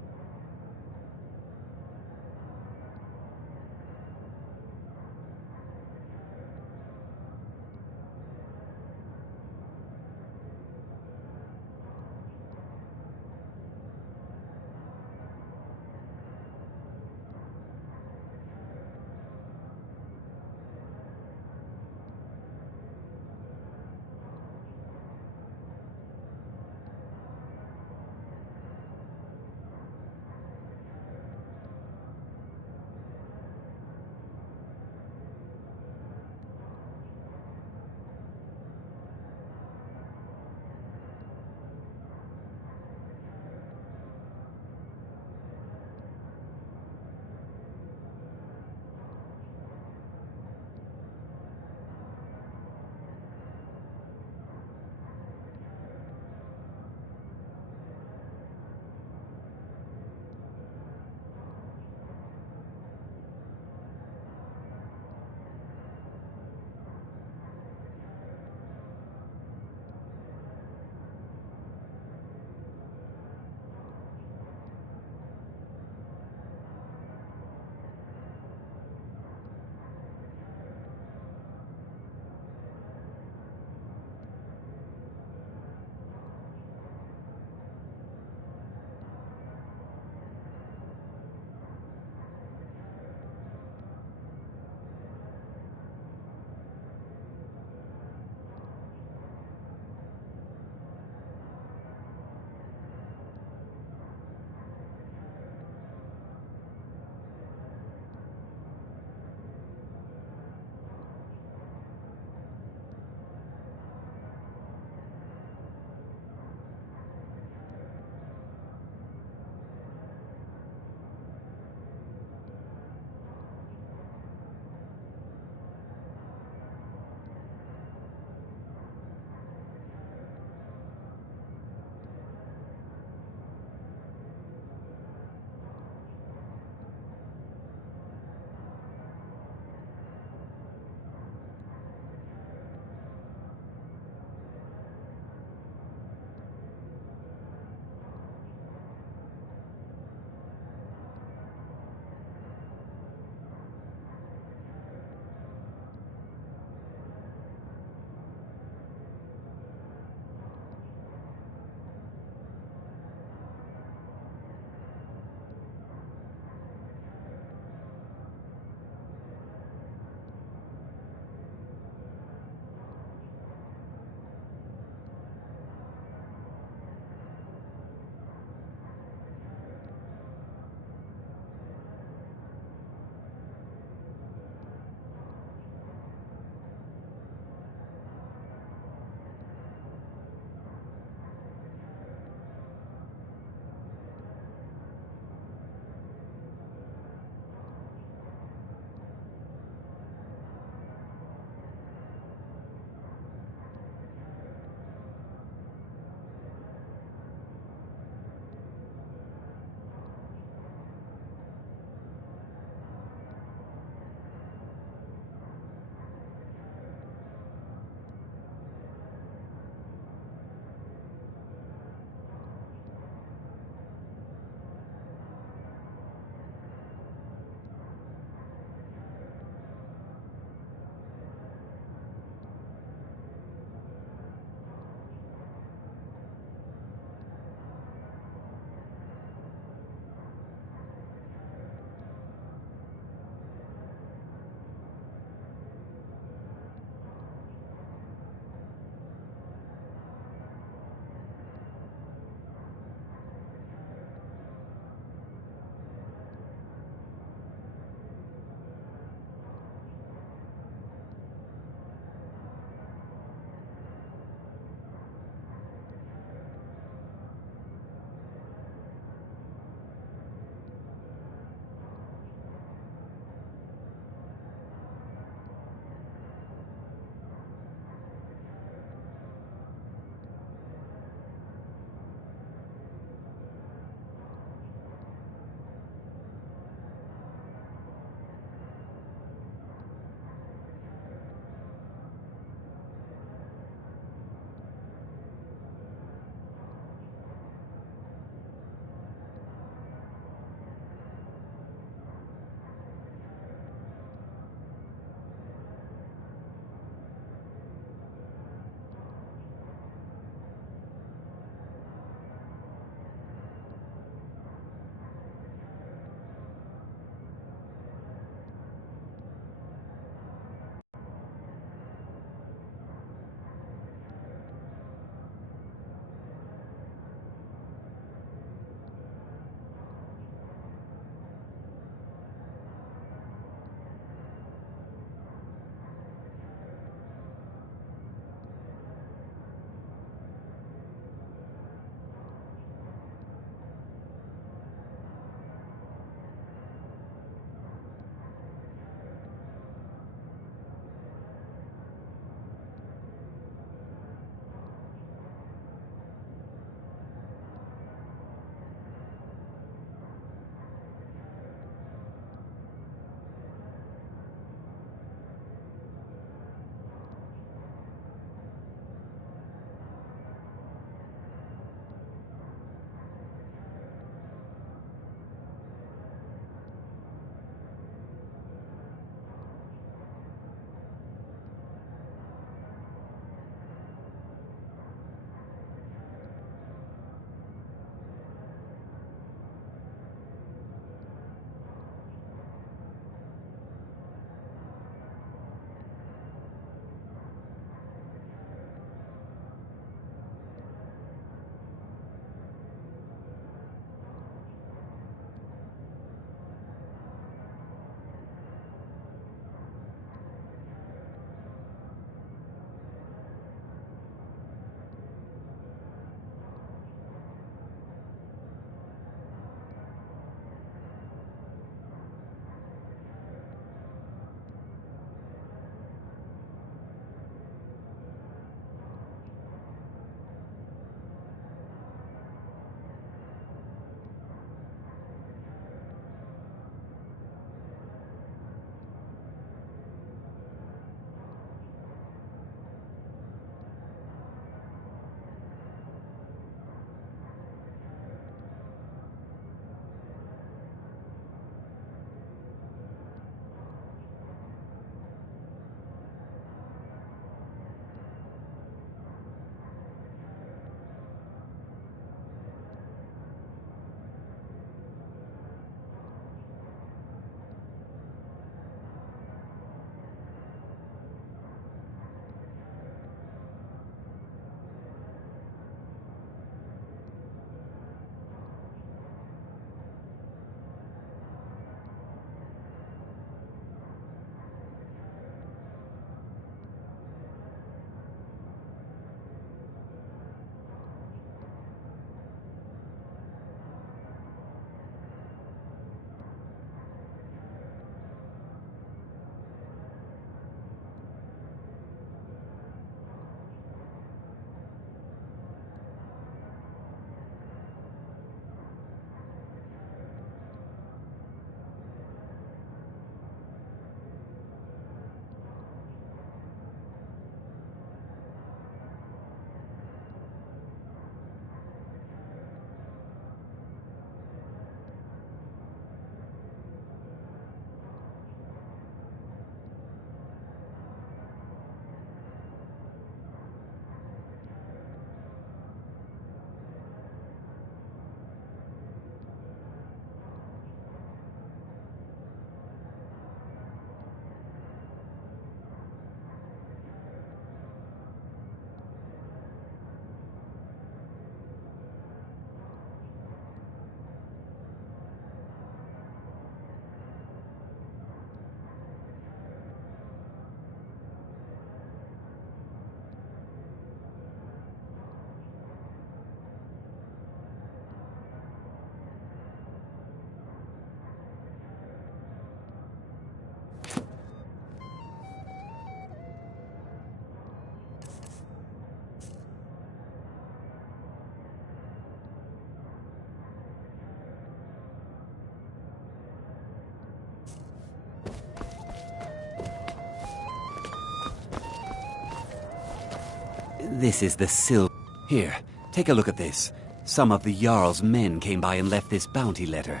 This is the silver. Here, take a look at this. Some of the Jarl's men came by and left this bounty letter.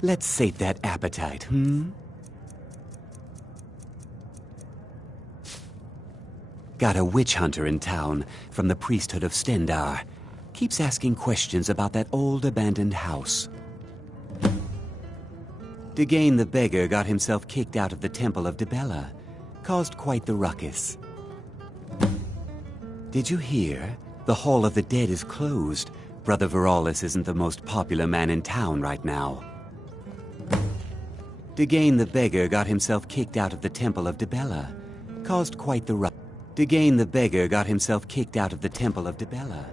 Let's sate that appetite, Got a witch hunter in town from the priesthood of Stendar. Keeps asking questions about that old abandoned house. Degane the beggar got himself kicked out of the Temple of Dibella. Caused quite the ruckus. Did you hear? The Hall of the Dead is closed. Brother Veralis isn't the most popular man in town right now. Degane the beggar got himself kicked out of the Temple of Dibella. Caused quite the ruckus. Degane the beggar got himself kicked out of the Temple of Dibella.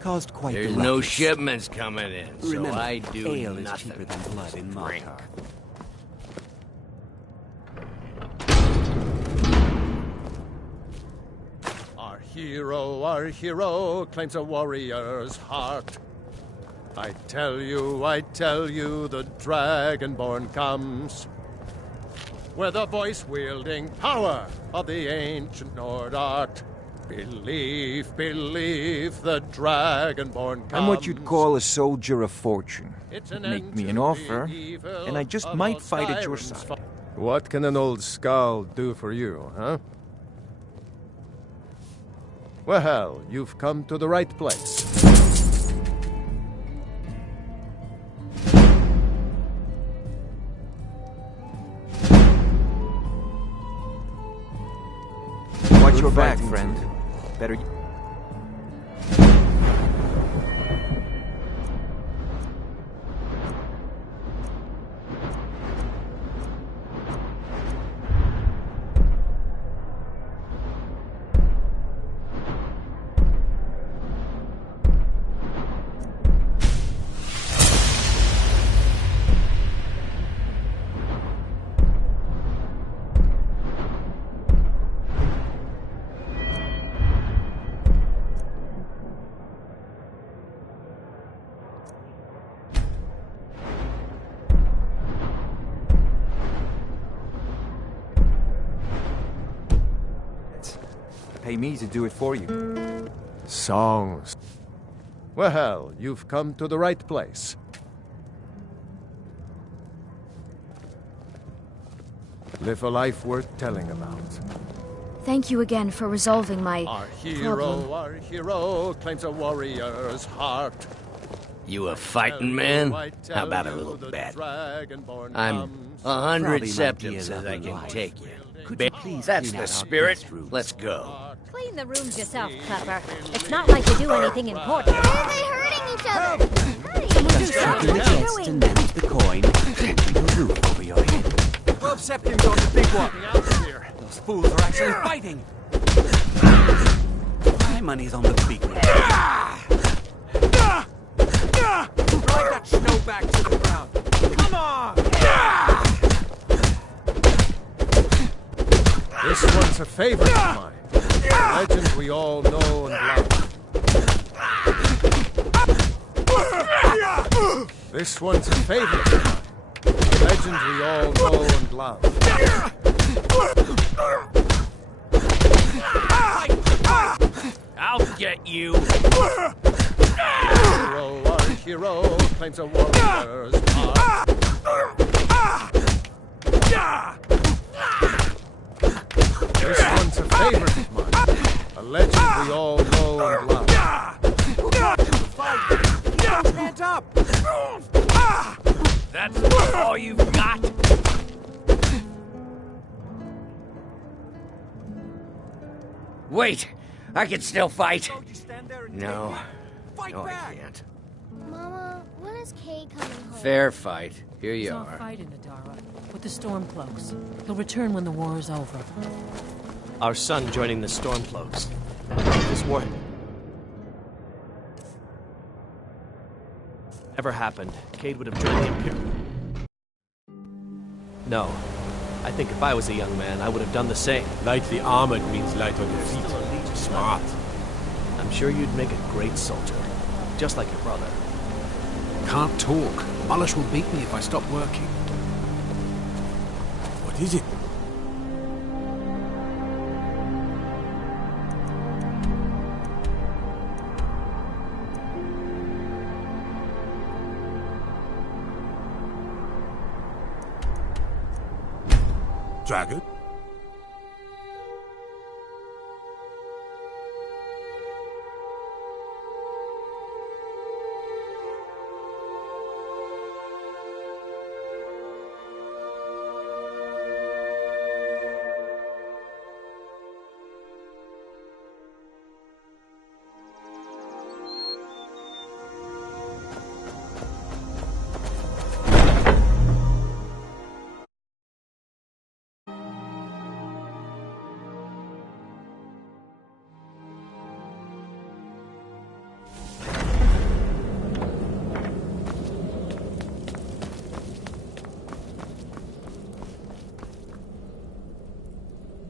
Caused quite There's the ruckus. no shipments coming in, so Remember, I do ale nothing. is cheaper than blood in Markarth. Our hero claims a warrior's heart. I tell you, the Dragonborn comes. With the voice-wielding power of the ancient Nord art. Believe, the Dragonborn comes. I'm what you'd call a soldier of fortune. It's Make me an offer, and I just might fight at your side. What can an old skull do for you, huh? Well, you've come to the right place. Watch your back, friend. Better... Pay me to do it for you. Songs. Well, you've come to the right place. Live a life worth telling about. Thank you again for resolving my Our problem. hero claims a warrior's heart. You a fighting man? How about a little bet? I'm 100 septims as I can take you. That's the spirit. Let's go. Clean the rooms yourself, Clapper. It's not like you do anything important. Why are they hurting each other? Just checking the chest and manage the coin. Keep a roof over your head. 12 septims on the big one. Those fools are actually fighting. My money's on the big one. Ride that snow back to the ground. Come on! This one's a favorite of mine. A legend we all know and love. This one's a favorite of mine. A legend we all know and love. I'll get you. Our hero claims a warrior's heart. This one's a favorite of mine. A legend we all know and love. Hands up! That's all you've got? Wait! I can still fight! No. No, I can't. Mama, when is Kay coming home? Fair fight. Here you He's off are. fighting Adara with the Stormcloaks. He'll return when the war is over. Our son joining the Stormcloaks. This war ever happened, Cade would have joined the Imperium. No. I think if I was a young man, I would have done the same. Lightly armored means light on your feet. Smart. I'm sure you'd make a great soldier. Just like your brother. Can't talk. Malish will beat me if I stop working. What is it? Dragon?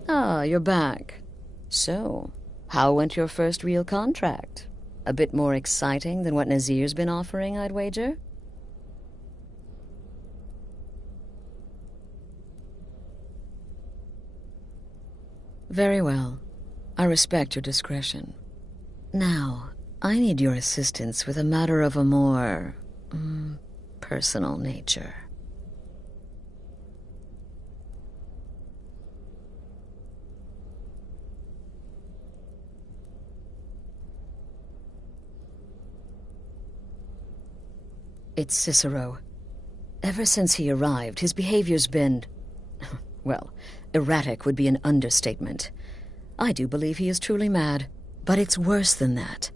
Ah, you're back. So, how went your first real contract? A bit more exciting than what Nazir's been offering, I'd wager? Very well. I respect your discretion. Now, I need your assistance with a matter of a more personal nature. It's Cicero. Ever since he arrived, his behavior's been... well, erratic would be an understatement. I do believe he is truly mad, but it's worse than that.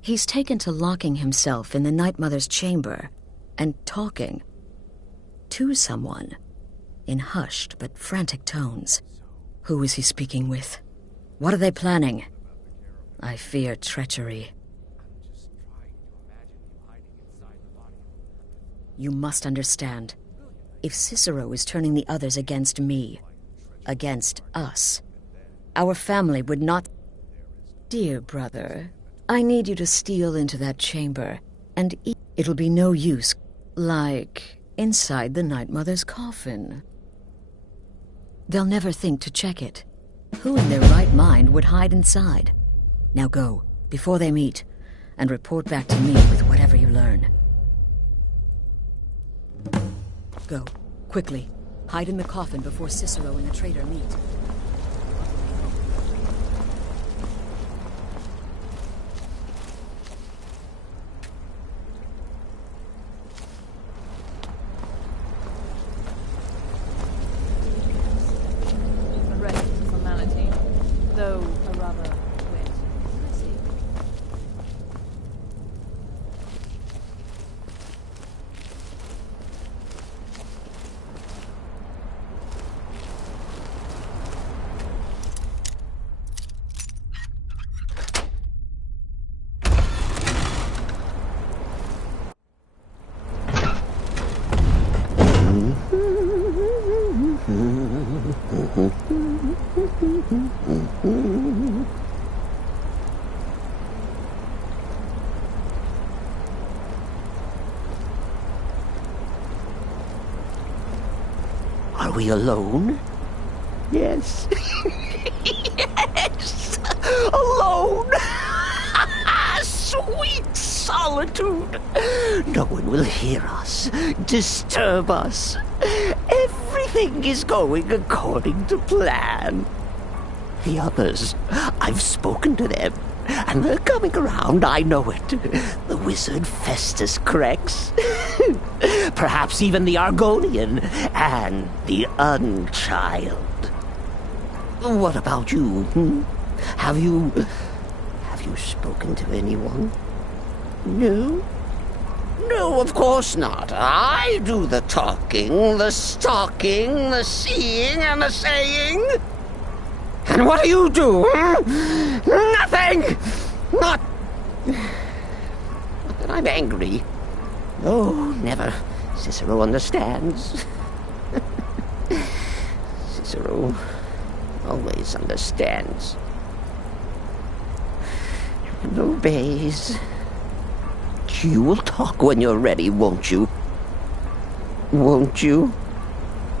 He's taken to locking himself in the Night Mother's chamber and talking to someone in hushed but frantic tones. Who is he speaking with? What are they planning? I fear treachery. You must understand. If Cicero is turning the others against me, against us, our family would not... Dear brother, I need you to steal into that chamber, and it'll be no use, like inside the Night Mother's coffin. They'll never think to check it. Who in their right mind would hide inside? Now go, before they meet, and report back to me with whatever you learn. Go, quickly. Hide in the coffin before Cicero and the traitor meet. The rest is a formality, though a rather wet messy. Are we alone? Yes. Yes! Alone! Sweet solitude! No one will hear us, disturb us. Everything is going according to plan. The others, I've spoken to them, and they're coming around, I know it. The wizard Festus Crex, perhaps even the Argonian, and the Unchild. What about you? Have you spoken to anyone? No? No, of course not. I do the talking, the stalking, the seeing, and the saying. And what do you do? Nothing! Not that I'm angry. Oh, never. Cicero understands. Cicero always understands. And obeys. You will talk when you're ready, won't you? Won't you?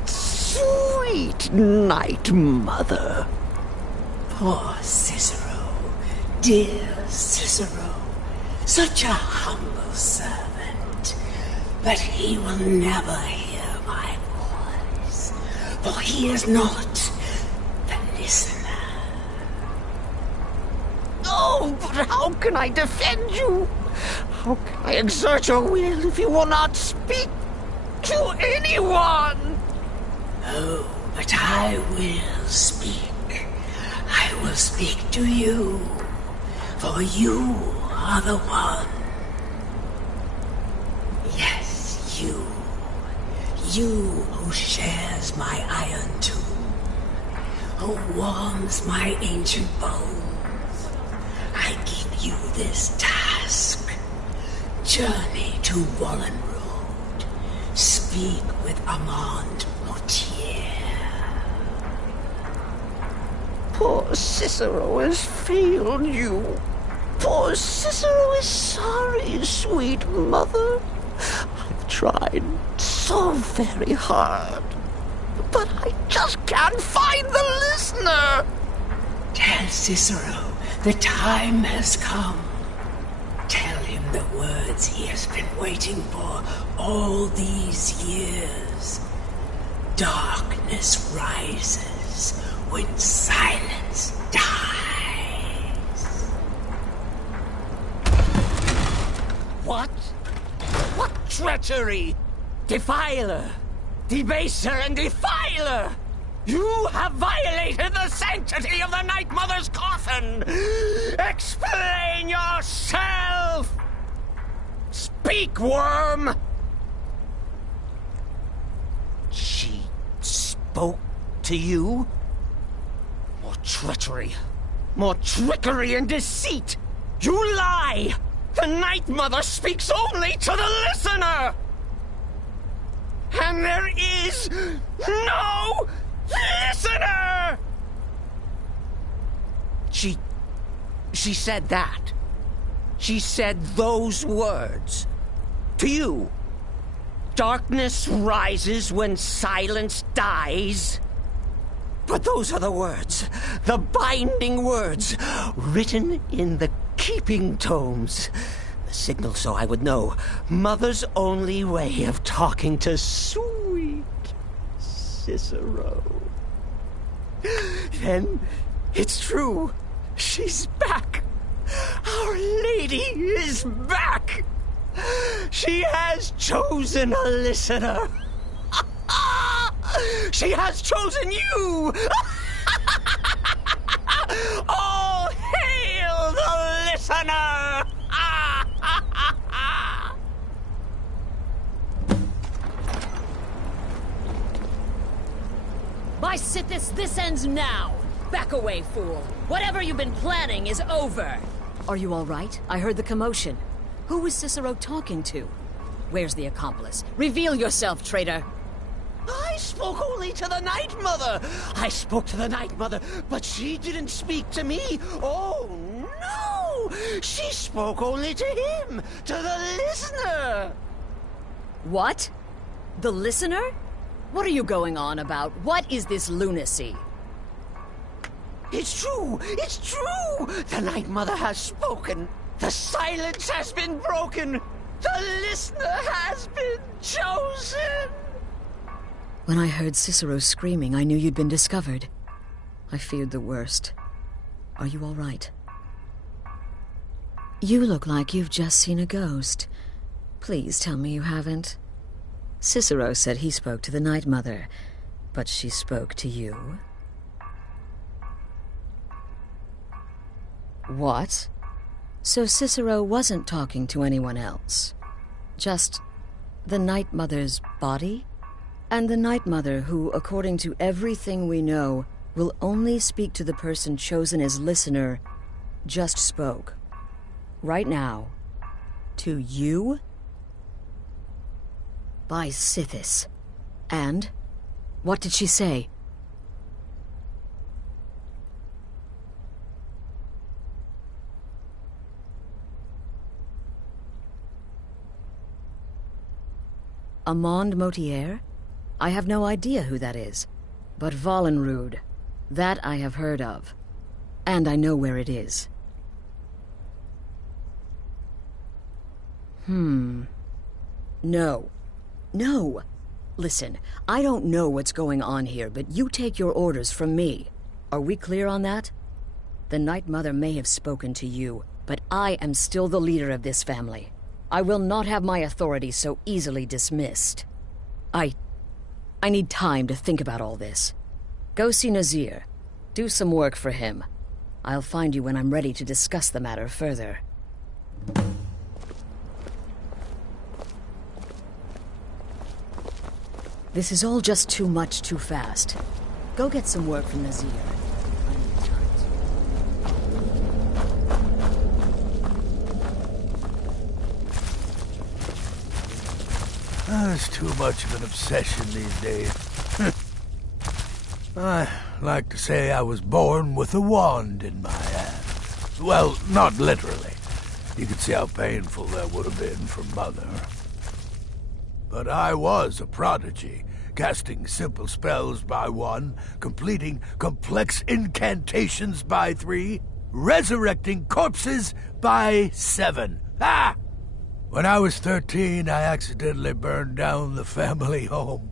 Sweet sweet Night Mother. Poor Cicero, dear Cicero, such a humble servant, but he will never hear my voice, for he is not the listener. Oh, but how can I defend you? How can I exert your will if you will not speak to anyone? Oh, but I will speak. I will speak to you, for you are the one. Yes, you. You who shares my iron tomb, who warms my ancient bones. I give you this task. Journey to Wallen Road. Speak with Armand Mortier. Poor Cicero has failed you. Poor Cicero is sorry, sweet mother. I've tried so very hard, but I just can't find the listener. Tell Cicero the time has come. Tell him the words he has been waiting for all these years. Darkness rises when silence dies. What? What treachery? Defiler! Debaser and defiler! You have violated the sanctity of the Night Mother's coffin! Explain yourself! Speak, worm! She spoke to you? More treachery. More trickery and deceit! You lie! The Night Mother speaks only to the listener! And there is no listener! She said that. She said those words. To you. Darkness rises when silence dies. But those are the words, the binding words, written in the keeping tomes. The signal so I would know. Mother's only way of talking to sweet Cicero. Then it's true. She's back. Our lady is back. She has chosen a listener. She has chosen you. All hail the listener. By Sithis, this ends now. Back away, fool. Whatever you've been planning is over. Are you all right? I heard the commotion. Who was Cicero talking to? Where's the accomplice? Reveal yourself, traitor. I spoke only to the Night Mother. I spoke to the Night Mother, but she didn't speak to me. Oh, no! She spoke only to him, to the listener. What? The listener? What are you going on about? What is this lunacy? It's true! It's true! The Night Mother has spoken. The silence has been broken. The listener has been chosen. When I heard Cicero screaming, I knew you'd been discovered. I feared the worst. Are you all right? You look like you've just seen a ghost. Please tell me you haven't. Cicero said he spoke to the Night Mother, but she spoke to you? What? So Cicero wasn't talking to anyone else? Just the Night Mother's body? And the Night Mother who, according to everything we know, will only speak to the person chosen as listener, just spoke. Right now. To you? By Sithis. And? What did she say? Armand Mortier? I have no idea who that is. But Vollenrud, that I have heard of. And I know where it is. No. No! Listen, I don't know what's going on here, but you take your orders from me. Are we clear on that? The Night Mother may have spoken to you, but I am still the leader of this family. I will not have my authority so easily dismissed. I need time to think about all this. Go see Nazir. Do some work for him. I'll find you when I'm ready to discuss the matter further. This is all just too much too fast. Go get some work from Nazir. It's too much of an obsession these days. I like to say I was born with a wand in my hand. Well, not literally. You could see how painful that would have been for Mother. But I was a prodigy, casting simple spells by 1, completing complex incantations by 3, resurrecting corpses by 7. Ah! When I was 13, I accidentally burned down the family home.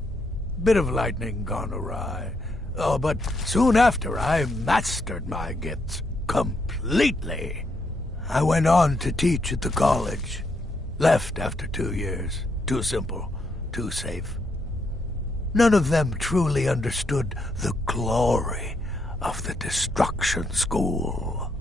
Bit of lightning gone awry. Oh, but soon after, I mastered my gifts completely. I went on to teach at the college. Left after 2 years. Too simple, too safe. None of them truly understood the glory of the Destruction School.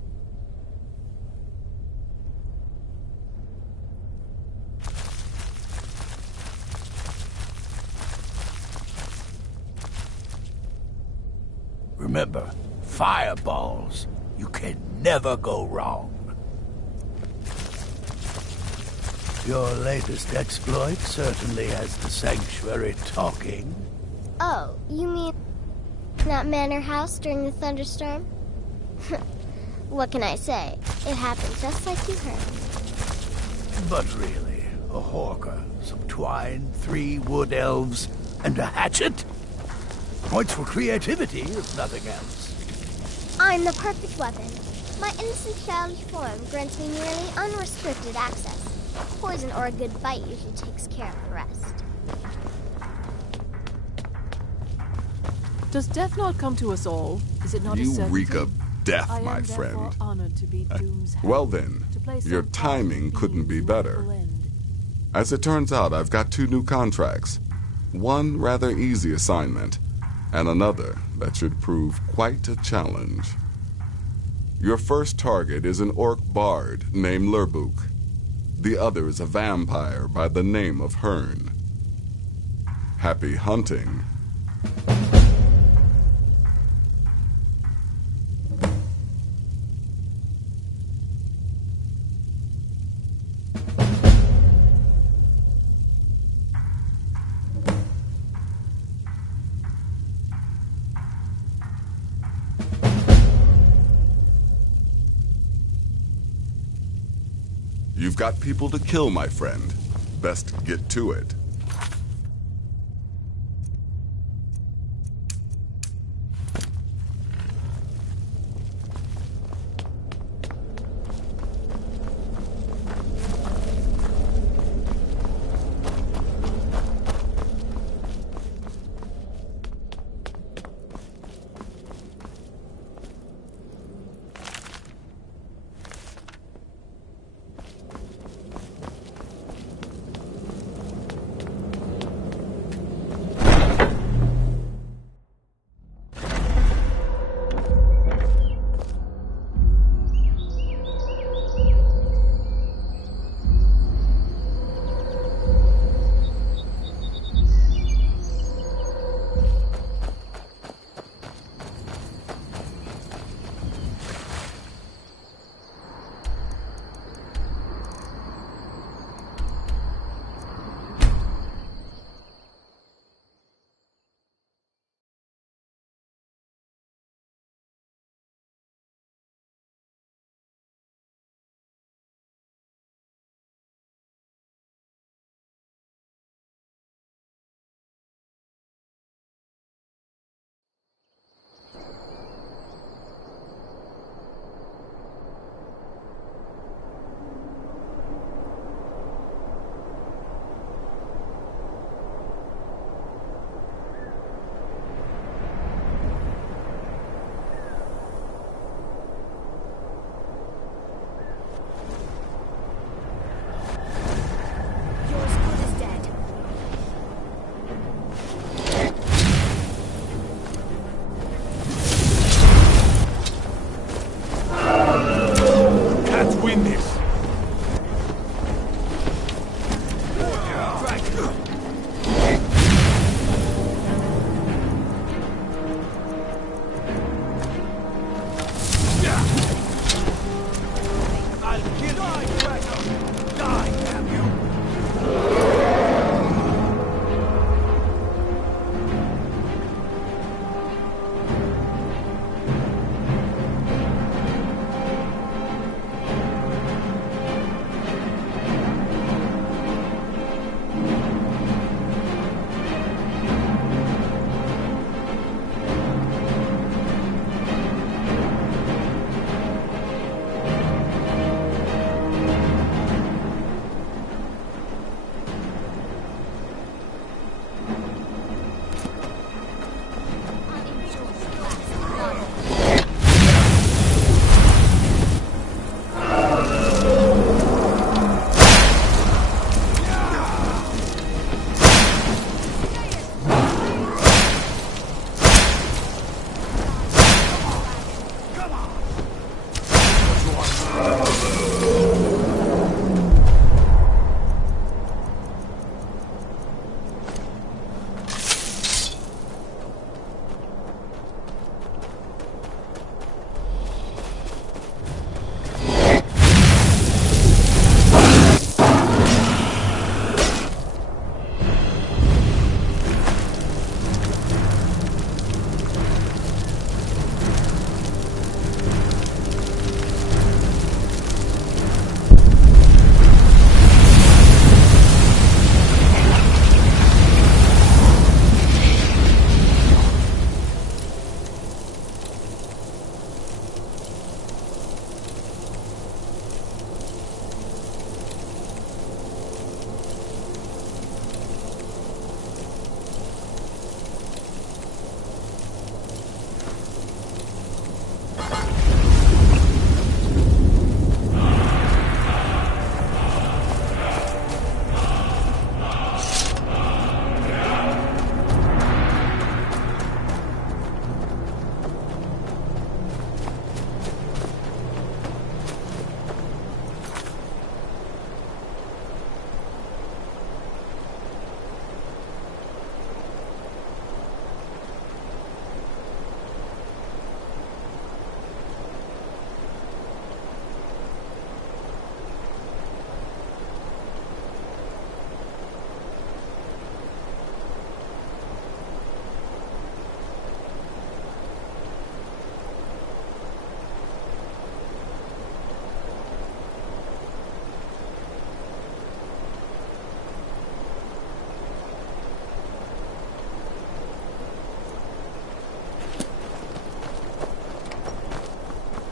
Remember, fireballs. You can never go wrong. Your latest exploit certainly has the Sanctuary talking. Oh, you mean that manor house during the thunderstorm? What can I say? It happened just like you heard. But really, a horker, some twine, 3 wood elves, and a hatchet? Points for creativity, if nothing else. I'm the perfect weapon. My innocent childish form grants me nearly unrestricted access. Poison or a good bite usually takes care of the rest. Does death not come to us all? Is it not a You certainty? reek of death, I my am friend. therefore honored to be Doom's Well hand, then, to play your some part timing in couldn't be Being's better. wonderful end. As it turns out, I've got 2 new contracts. One rather easy assignment, and another that should prove quite a challenge. Your first target is an orc bard named Lurbuk. The other is a vampire by the name of Hearn. Happy hunting. You've got people to kill, my friend. Best get to it.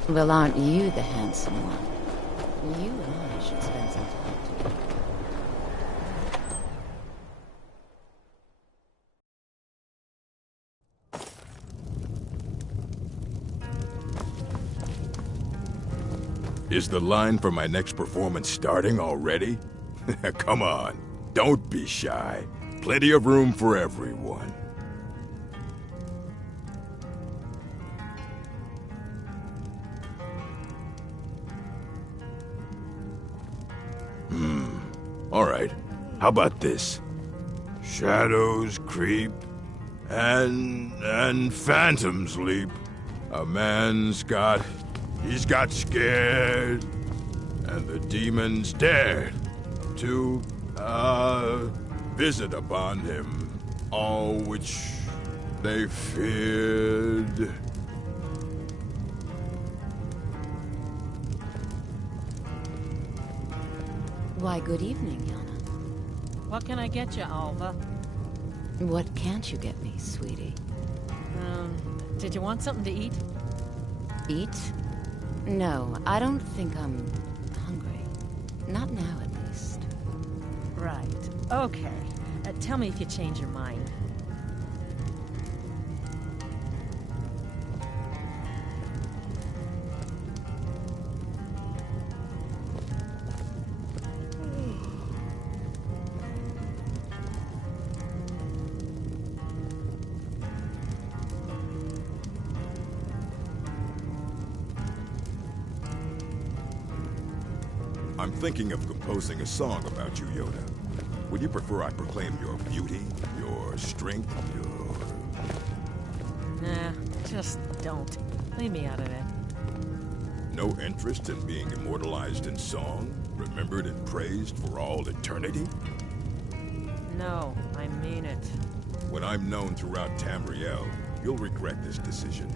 Well, aren't you the handsome one? You and I should spend some time together. Is the line for my next performance starting already? Come on, don't be shy. Plenty of room for everyone. All right. How about this? Shadows creep and phantoms leap. A man's he's got scared, and the demons dared to visit upon him all which they feared. Why, good evening, Yana. What can I get you, Alva? What can't you get me, sweetie? Did you want something to eat? Eat? No, I don't think I'm hungry. Not now, at least. Right. Okay. Tell me if you change your mind. I'm thinking of composing a song about you, Yoda. Would you prefer I proclaim your beauty, your strength, your... Nah, just don't. Leave me out of it. No interest in being immortalized in song, remembered and praised for all eternity? No, I mean it. When I'm known throughout Tamriel, you'll regret this decision.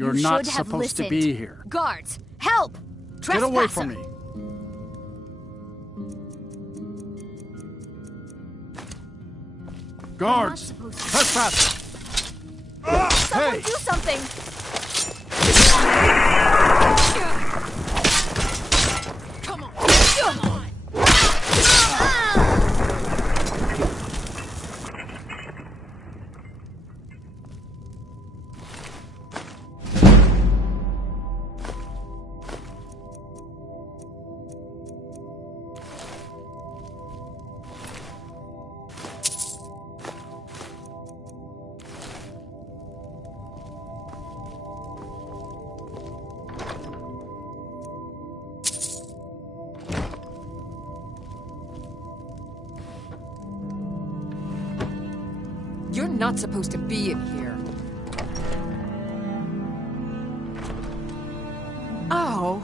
You're You not should have supposed to listened. be here. Guards, help! Get away Trespasser! from me. Guards! Trespass! Someone Hey! do something! Come on! Come on! You're not supposed to be in here. Oh.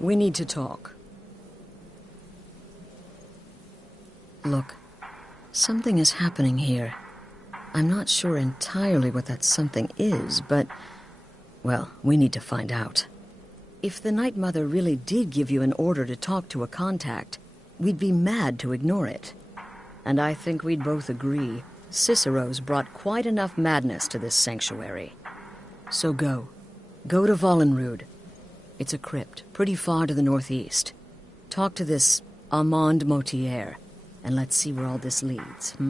We need to talk. Look, something is happening here. I'm not sure entirely what that something is, but... well, we need to find out. If the Night Mother really did give you an order to talk to a contact, we'd be mad to ignore it. And I think we'd both agree Cicero's brought quite enough madness to this sanctuary. So go. Go to Vollenrud. It's a crypt, pretty far to the northeast. Talk to this Armand Motier, and let's see where all this leads, The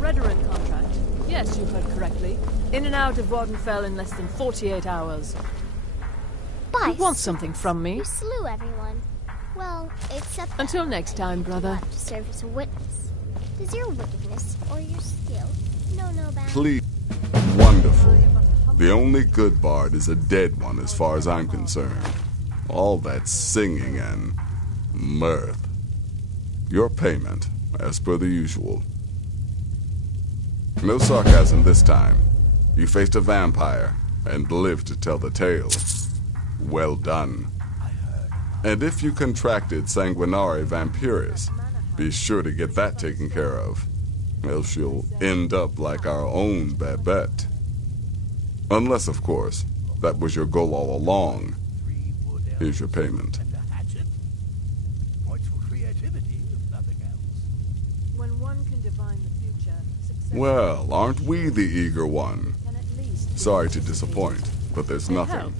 Redoran contract. Yes, you heard correctly. In and out of Wardenfell in less than 48 hours. But you want something from me? You slew everyone. Well, except until next time, brother. To serve as a witness. Does your wickedness or your skill know no bounds? Please. Wonderful. The only good bard is a dead one as far as I'm concerned. All that singing and mirth. Your payment, as per the usual. No sarcasm this time. You faced a vampire and lived to tell the tale. Well done. And if you contracted Sanguinare Vampiris, be sure to get that taken care of. Else you'll end up like our own Babette. Unless, of course, that was your goal all along. Here's your payment. When one can divine the future, Well, aren't we the eager one? Sorry to disappoint, but there's nothing.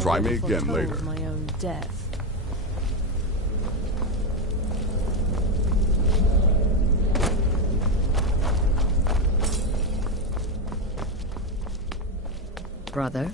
Try me again later. My own death. Brother?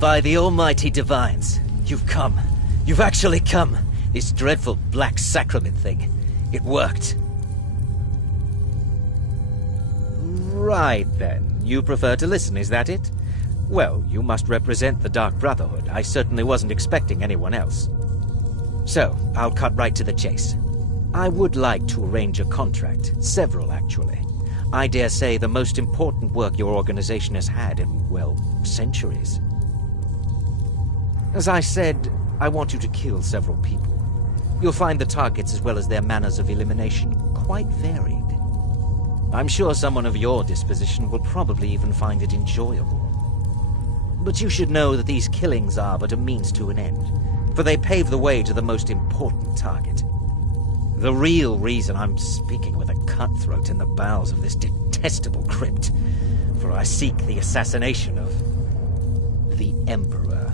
By the almighty divines, you've come. You've actually come. This dreadful black sacrament thing. It worked. Right then. You prefer to listen, is that it? Well, you must represent the Dark Brotherhood. I certainly wasn't expecting anyone else. So, I'll cut right to the chase. I would like to arrange a contract. Several, actually. I dare say the most important work your organization has had in, well, centuries. As I said, I want you to kill several people. You'll find the targets as well as their manners of elimination quite varied. I'm sure someone of your disposition will probably even find it enjoyable. But you should know that these killings are but a means to an end, for they pave the way to the most important target. The real reason I'm speaking with a cutthroat in the bowels of this detestable crypt, for I seek the assassination of the Emperor.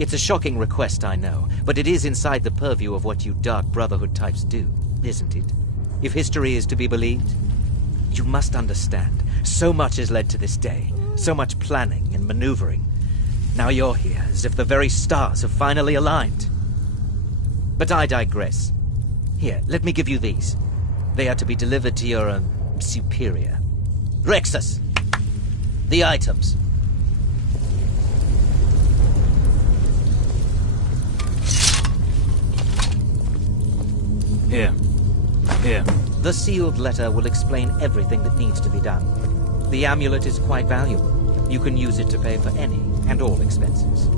It's a shocking request, I know, but it is inside the purview of what you Dark Brotherhood types do, isn't it? If history is to be believed, you must understand, so much has led to this day, so much planning and maneuvering. Now you're here, as if the very stars have finally aligned. But I digress. Here, let me give you these. They are to be delivered to your, superior. Rexus! The items. Here. The sealed letter will explain everything that needs to be done. The amulet is quite valuable. You can use it to pay for any and all expenses.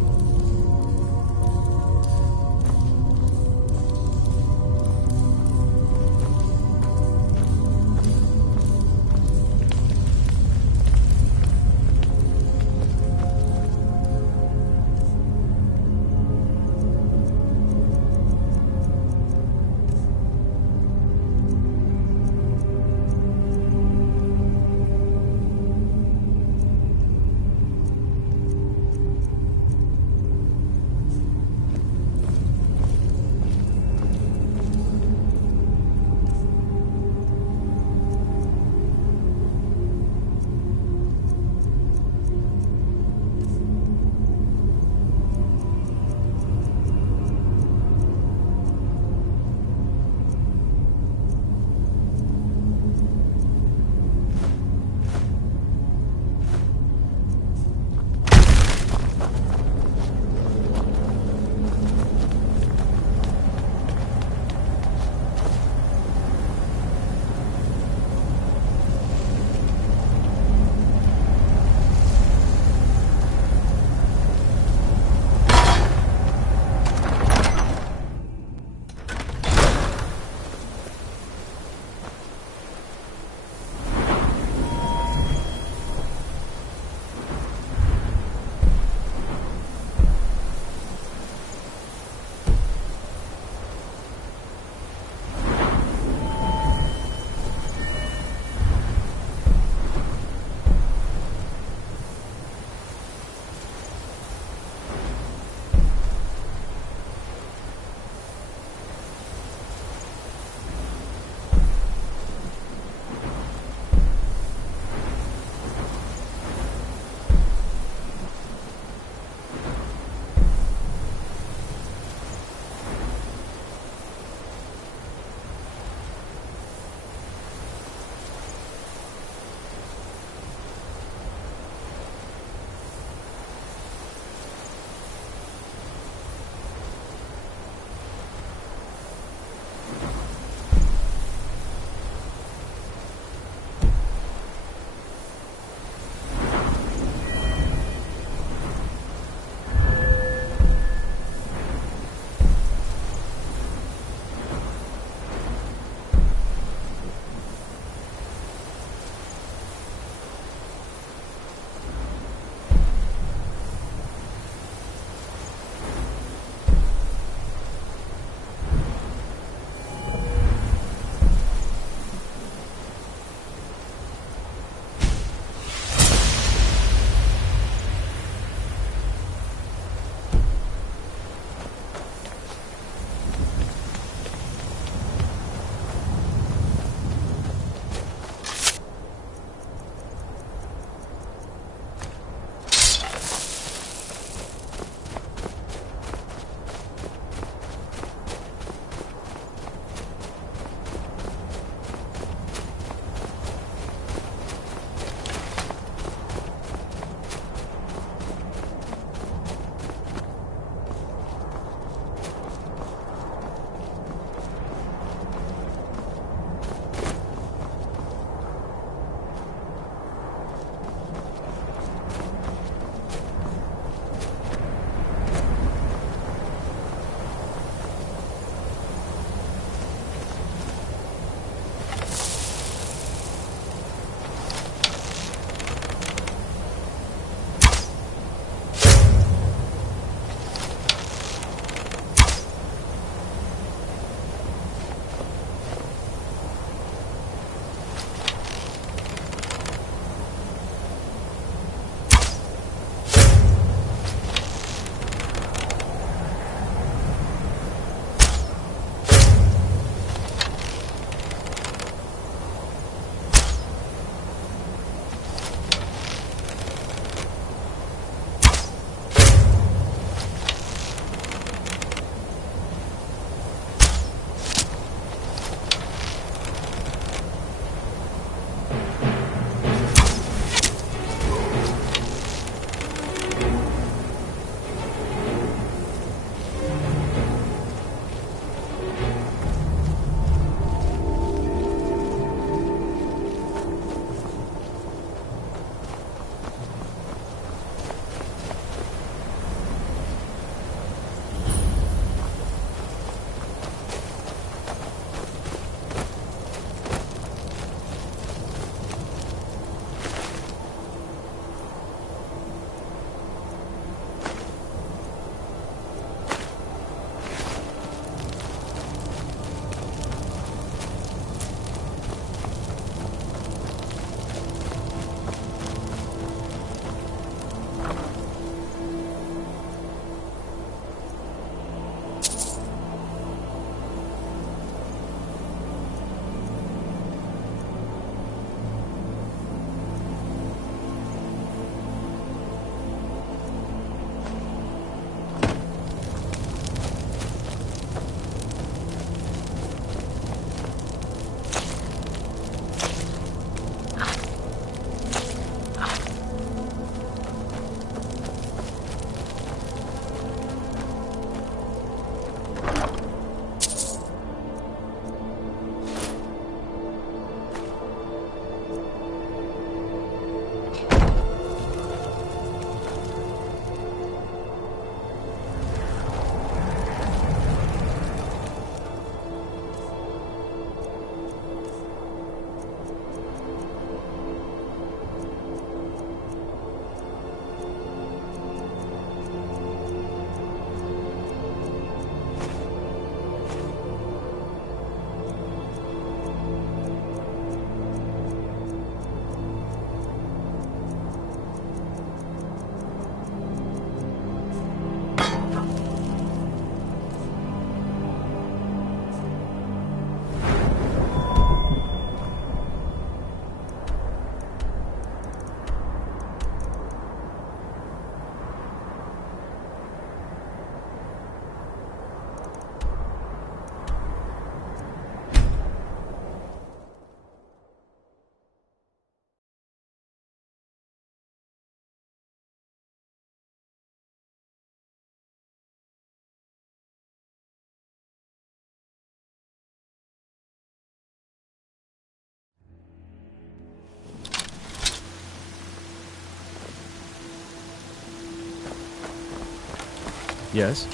Yes?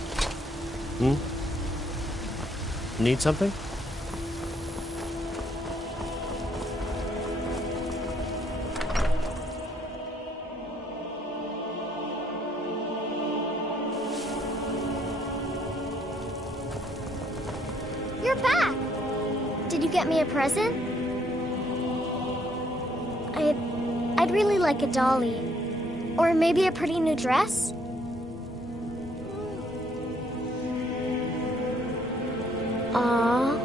Need something? You're back! Did you get me a present? I'd really like a dolly. Or maybe a pretty new dress? Aww.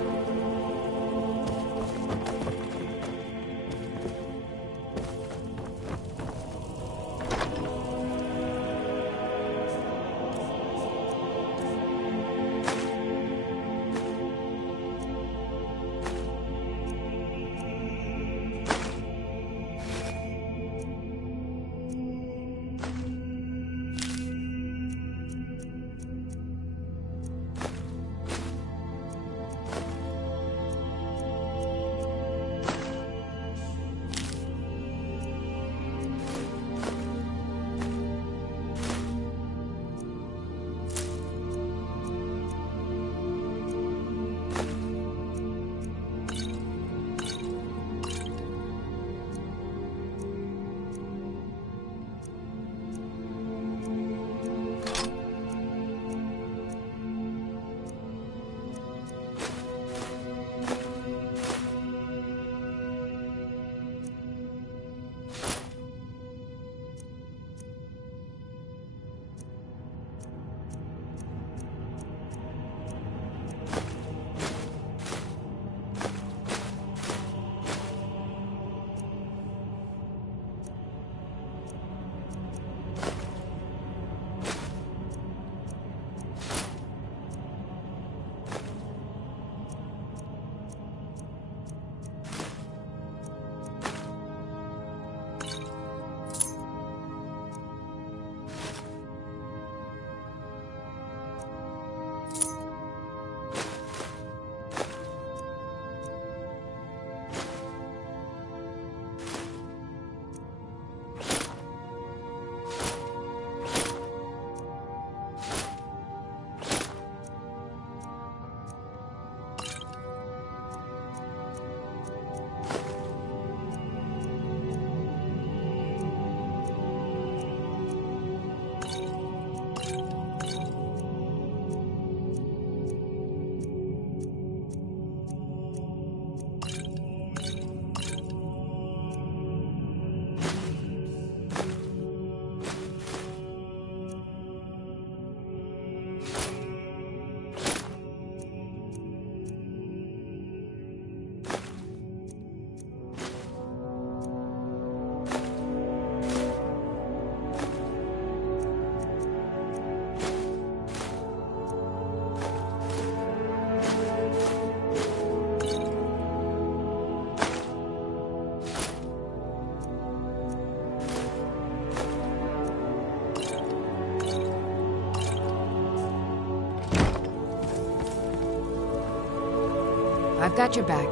I've got your back.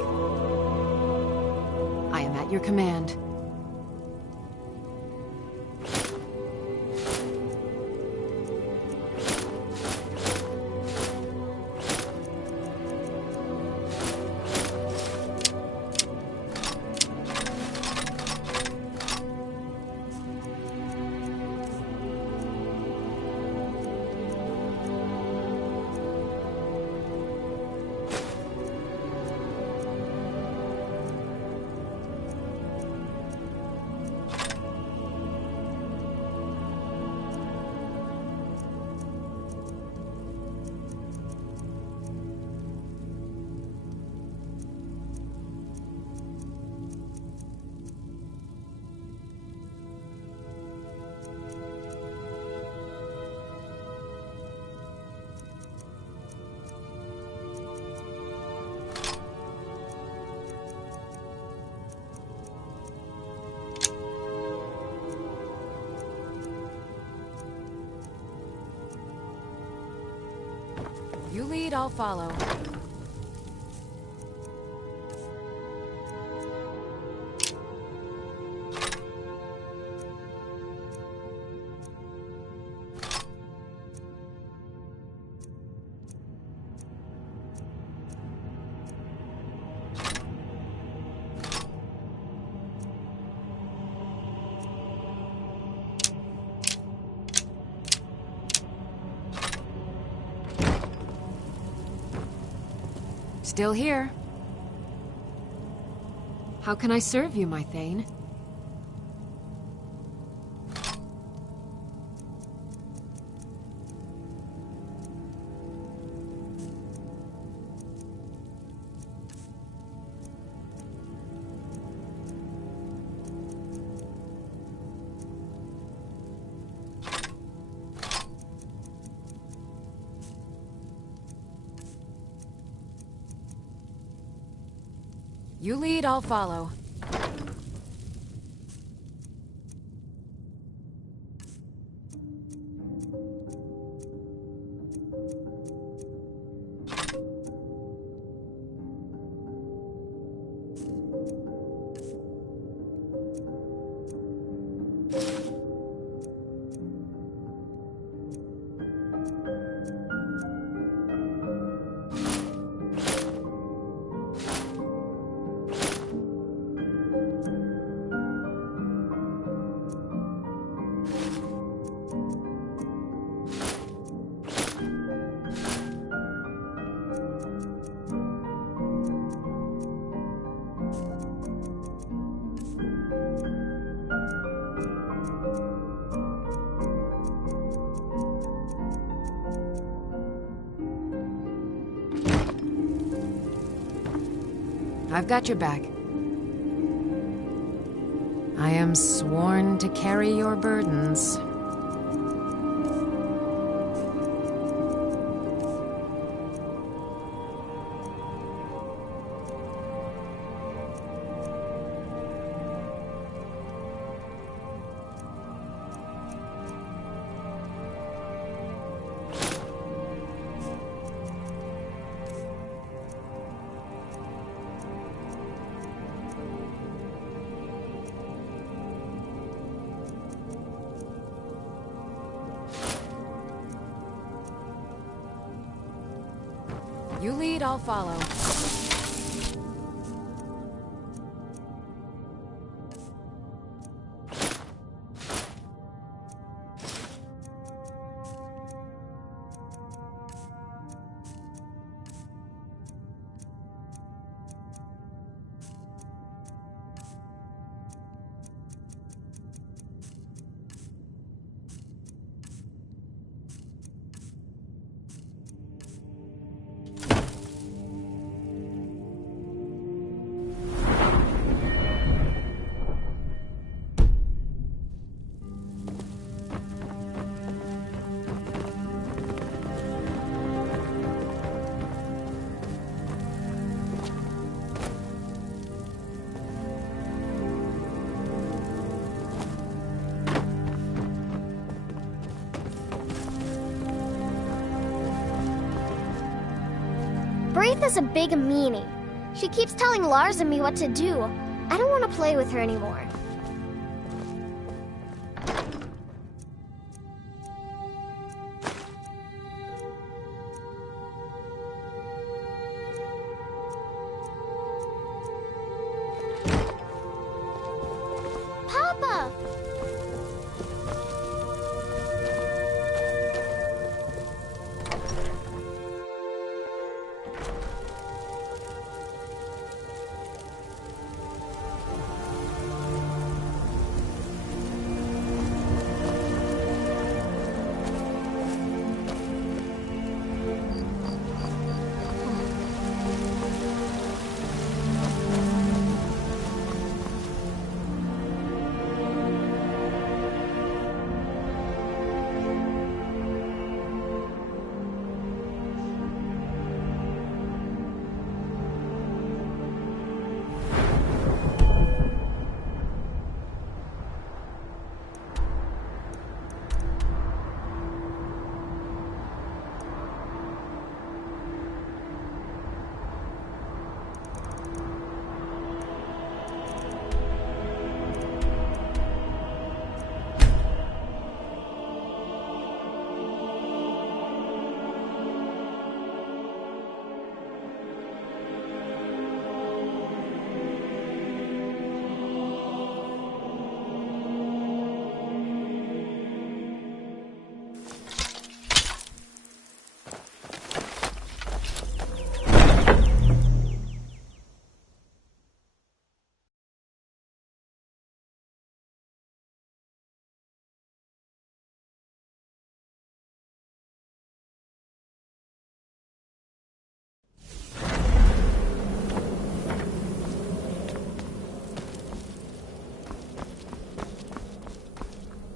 I am at your command. You lead, I'll follow. Still here. How can I serve you, my Thane? You lead, I'll follow. I've got your back. I am sworn to carry your burdens. You lead, I'll follow. Braith is a big meanie. She keeps telling Lars and me what to do. I don't want to play with her anymore. Papa!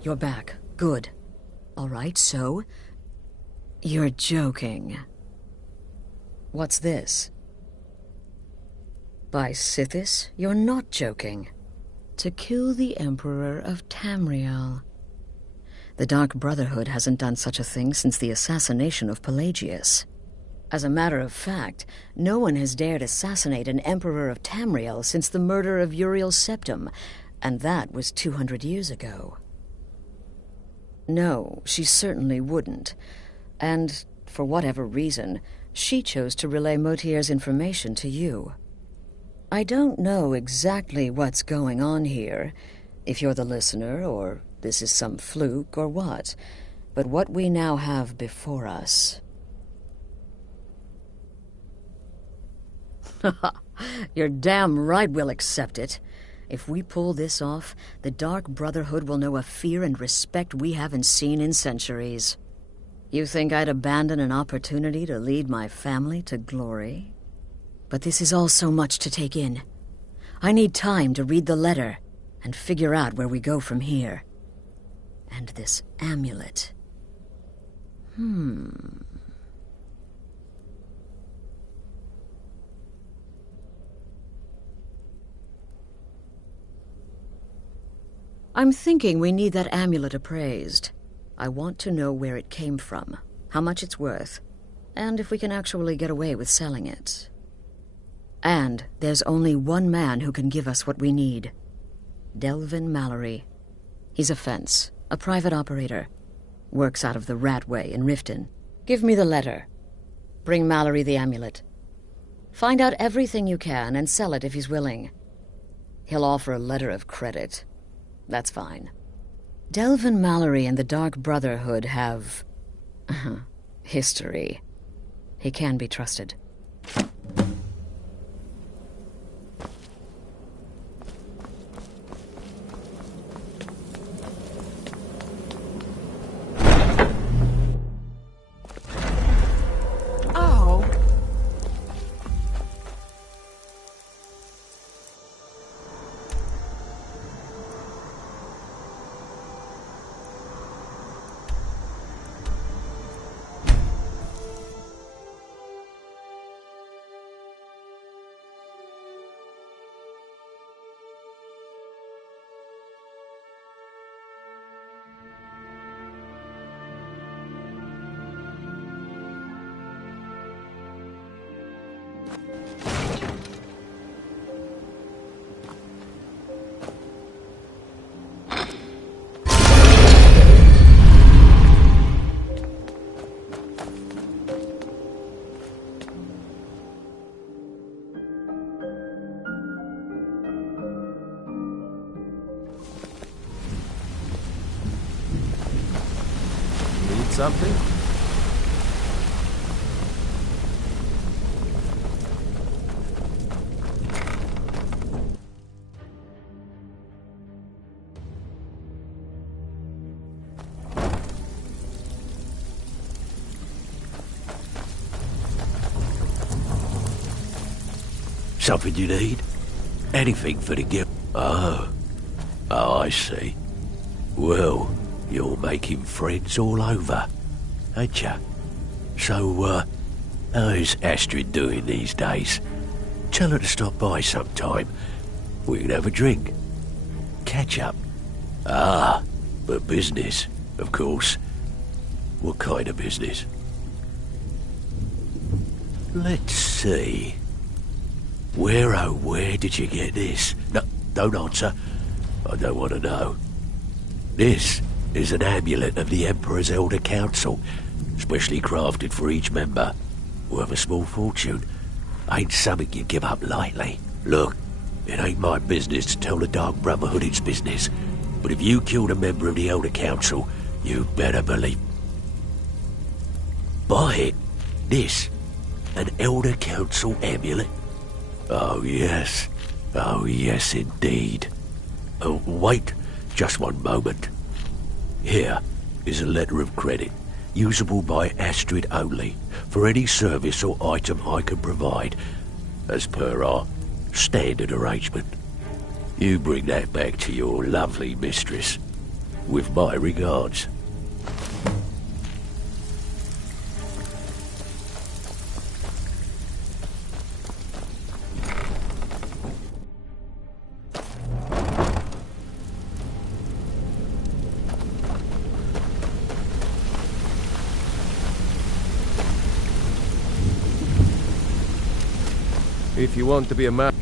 You're back. Good. All right, so... You're joking. What's this? By Sithis, you're not joking. To kill the Emperor of Tamriel. The Dark Brotherhood hasn't done such a thing since the assassination of Pelagius. As a matter of fact, no one has dared assassinate an Emperor of Tamriel since the murder of Uriel Septim, and that was 200 years ago. No, she certainly wouldn't. And, for whatever reason, she chose to relay Motier's information to you. I don't know exactly what's going on here, if you're the listener, or this is some fluke, or what. But what we now have before us... You're damn right we'll accept it. If we pull this off, the Dark Brotherhood will know a fear and respect we haven't seen in centuries. You think I'd abandon an opportunity to lead my family to glory? But this is all so much to take in. I need time to read the letter and figure out where we go from here. And this amulet. I'm thinking we need that amulet appraised. I want to know where it came from, how much it's worth, and if we can actually get away with selling it. And there's only one man who can give us what we need. Delvin Mallory. He's a fence, a private operator. Works out of the Ratway in Riften. Give me the letter. Bring Mallory the amulet. Find out everything you can and sell it if he's willing. He'll offer a letter of credit. That's fine. Delvin Mallory and the Dark Brotherhood have... history. He can be trusted. Something? Something you need? Anything for the gift? Oh, I see. Well, you're making friends all over, ain't ya? So, how's Astrid doing these days? Tell her to stop by sometime. We can have a drink. Catch up. Ah, but business, of course. What kind of business? Let's see. Where did you get this? No, don't answer. I don't want to know. This is an amulet of the Emperor's Elder Council, specially crafted for each member. Worth a small fortune. Ain't something you give up lightly. Look, it ain't my business to tell the Dark Brotherhood its business, but if you killed a member of the Elder Council, you'd better believe... Buy it. This, an Elder Council amulet? Oh yes indeed. Oh, wait, just one moment. Here is a letter of credit, usable by Astrid only, for any service or item I can provide, as per our standard arrangement. You bring that back to your lovely mistress. With my regards. If you want to be a man,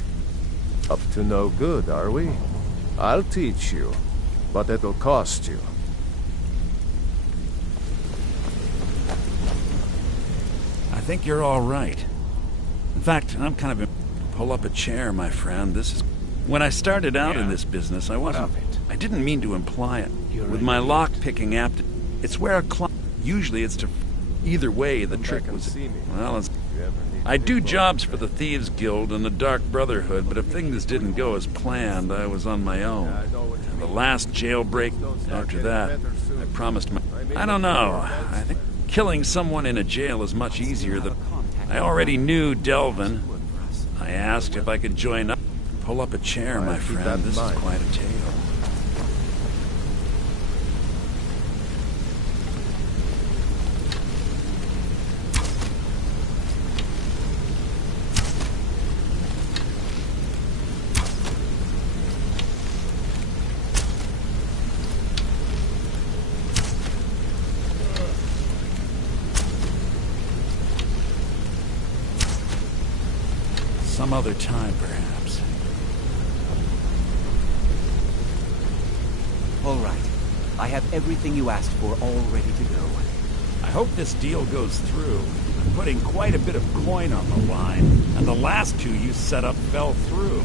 up to no good, are we? I'll teach you, but it'll cost you. I think you're all right. In fact, I'm kind of... Pull up a chair, my friend. This is... When I started out in this business, I didn't mean to imply it. With my lock-picking aptitude, it's where a usually it's to... Either way, the trick was... Well, I do jobs for the Thieves Guild and the Dark Brotherhood, but if things didn't go as planned, I was on my own. And the last jailbreak, after that, I promised my... I don't know. I think killing someone in a jail is much easier than... I already knew Delvin. I asked if I could join up. Pull up a chair, my friend. This is quite a tale. Some other time, perhaps. All right. I have everything you asked for all ready to go. I hope this deal goes through. I'm putting quite a bit of coin on the line, and the last two you set up fell through.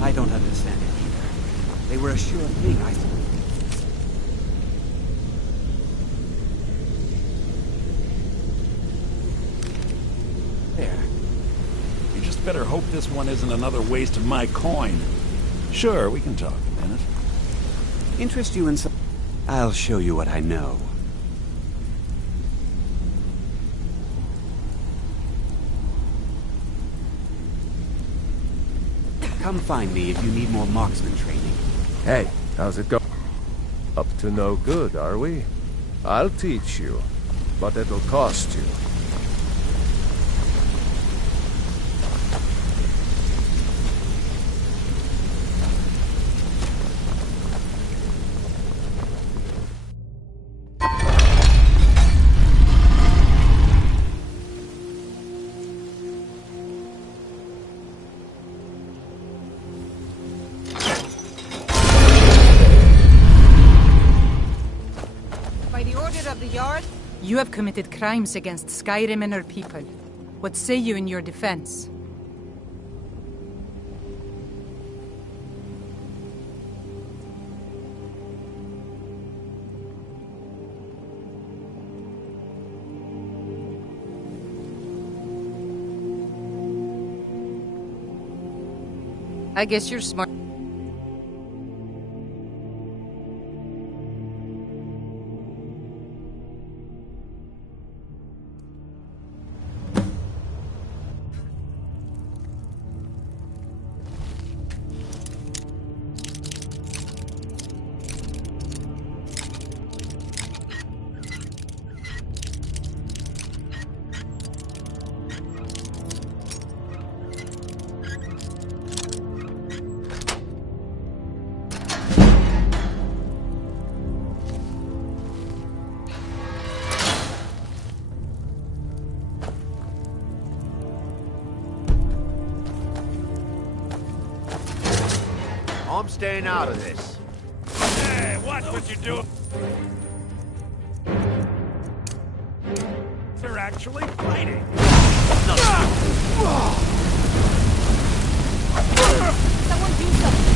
I don't understand it either. They were a sure thing, I suppose. Better hope this one isn't another waste of my coin. Sure, we can talk a minute. Interest you in some... I'll show you what I know. Come find me if you need more marksman training. Hey, how's it going? Up to no good, are we? I'll teach you, but it'll cost you. You have committed crimes against Skyrim and her people. What say you in your defense? I guess you're smart. I'm staying out of this. Hey, watch what you do. They're actually fighting. Someone do something.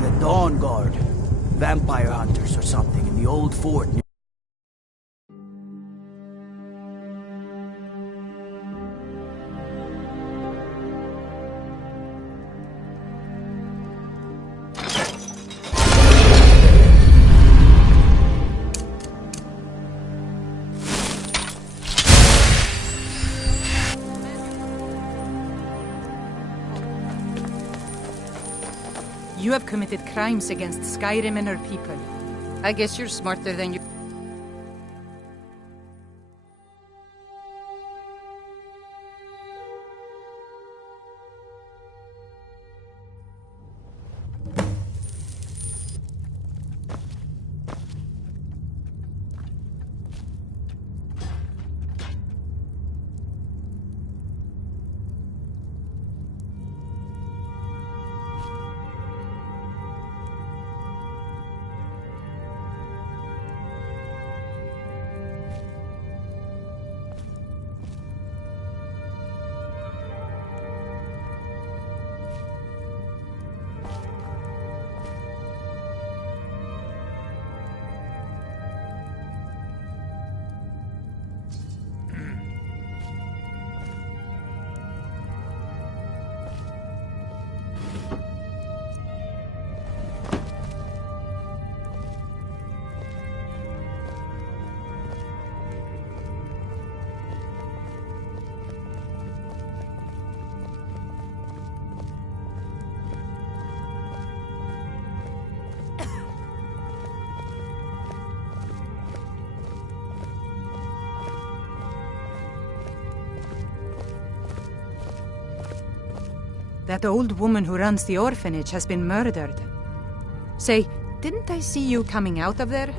me the Dawn Guard. Vampire hunters or something in the old fort. You have committed crimes against Skyrim and her people. I guess you're smarter than you... That old woman who runs the orphanage has been murdered. Say, didn't I see you coming out of there?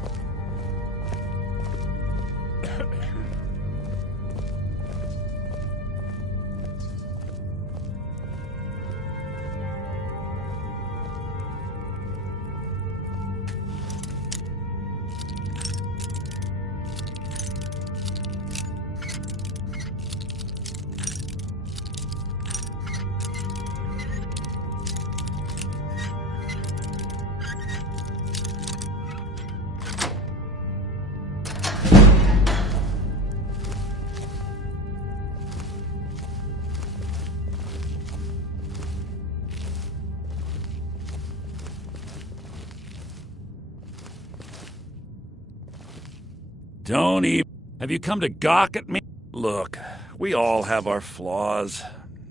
Don't even... Have you come to gawk at me? Look, we all have our flaws.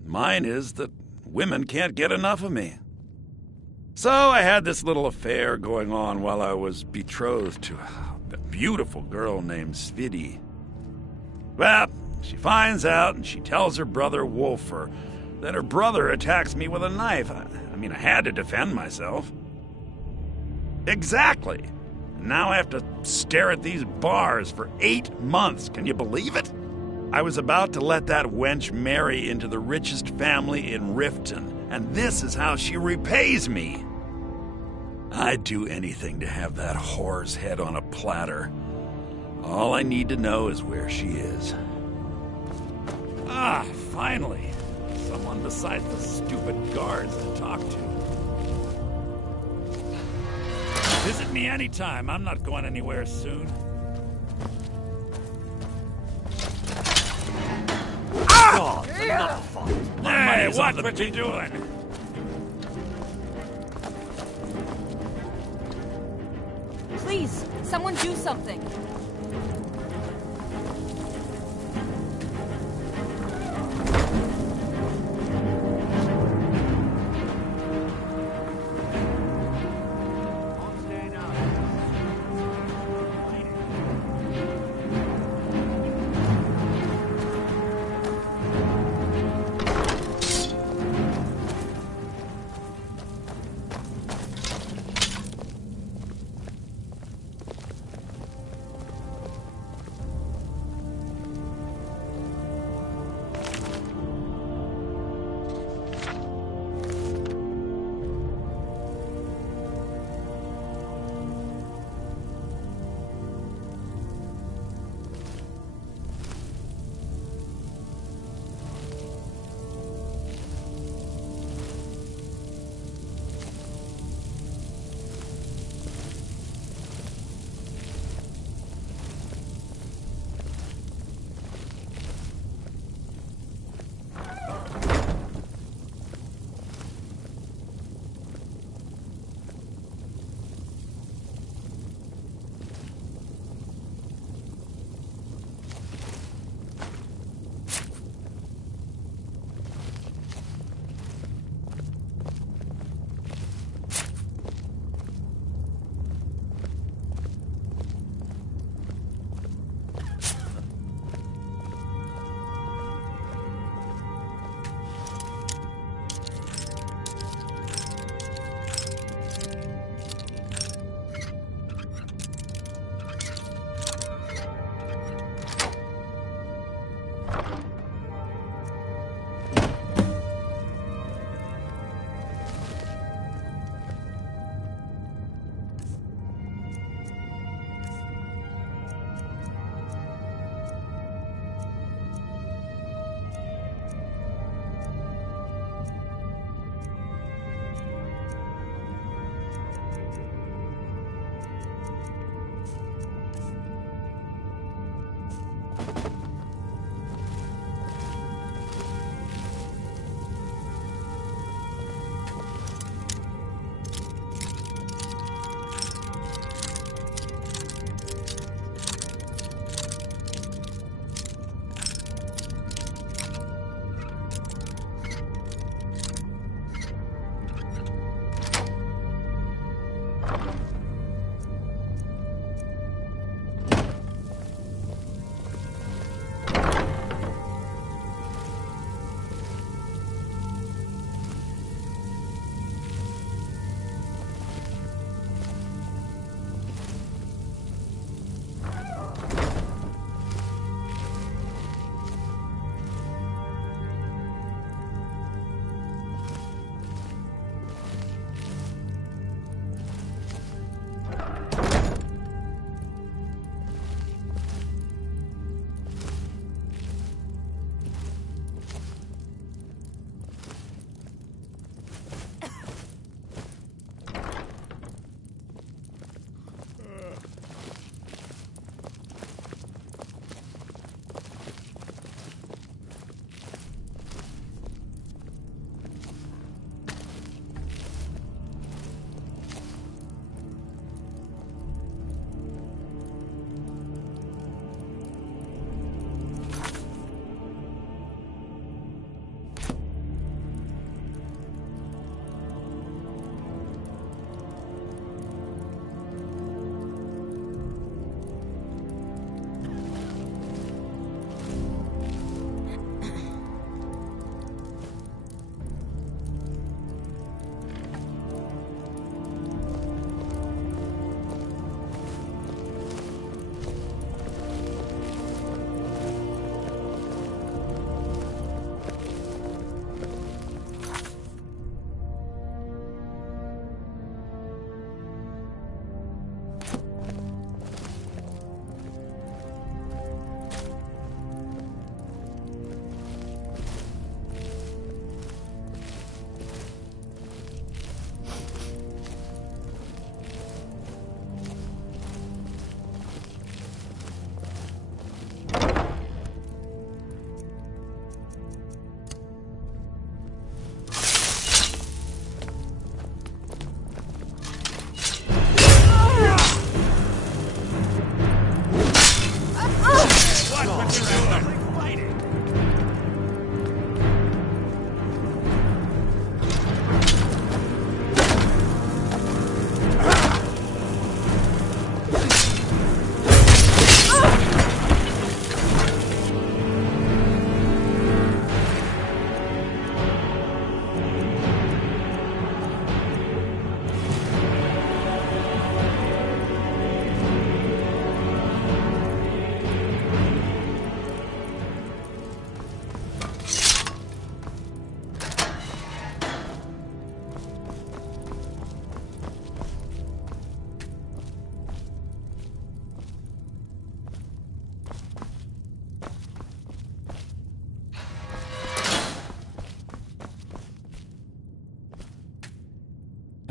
Mine is that women can't get enough of me. So I had this little affair going on while I was betrothed to a beautiful girl named Svidi. Well, she finds out and she tells her brother Wolfer that her brother attacks me with a knife. I mean, I had to defend myself. Exactly. Now I have to stare at these bars for 8 months. Can you believe it? I was about to let that wench marry into the richest family in Riften, and this is how she repays me. I'd do anything to have that whore's head on a platter. All I need to know is where she is. Ah, finally. Someone besides the stupid guards to talk to. Visit me anytime. I'm not going anywhere soon. Ah! Oh, enough. Hey, watch what you're doing. Please, someone do something.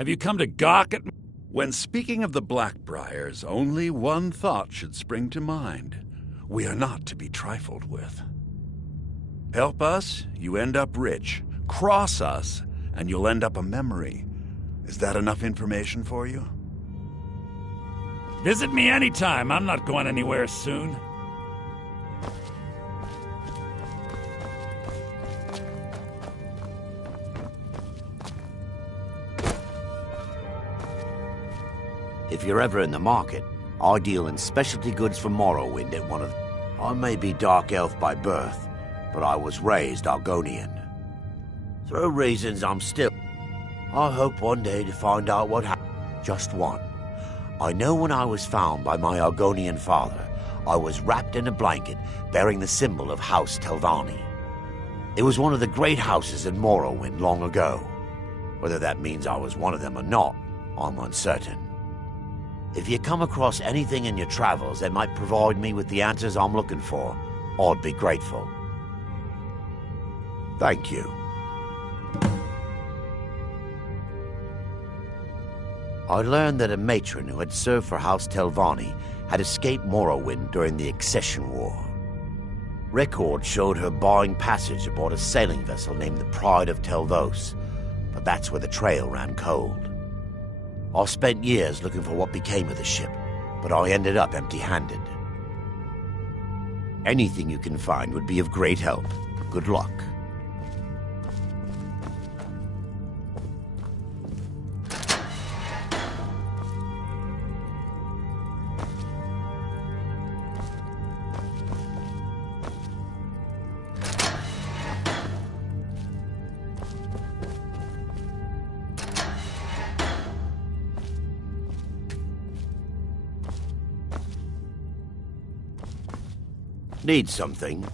Have you come to gawk at me? When speaking of the Blackbriars, only one thought should spring to mind. We are not to be trifled with. Help us, you end up rich. Cross us, and you'll end up a memory. Is that enough information for you? Visit me anytime. I'm not going anywhere soon. If you're ever in the market, I deal in specialty goods for Morrowind at one of the... I may be Dark Elf by birth, but I was raised Argonian. Through reasons I'm still... I hope one day to find out what happened. Just one. I know when I was found by my Argonian father, I was wrapped in a blanket bearing the symbol of House Telvanni. It was one of the great houses in Morrowind long ago. Whether that means I was one of them or not, I'm uncertain. If you come across anything in your travels that might provide me with the answers I'm looking for, I'd be grateful. Thank you. I learned that a matron who had served for House Telvanni had escaped Morrowind during the Accession War. Records showed her buying passage aboard a sailing vessel named the Pride of Telvos, but that's where the trail ran cold. I spent years looking for what became of the ship, but I ended up empty-handed. Anything you can find would be of great help. Good luck. Need something?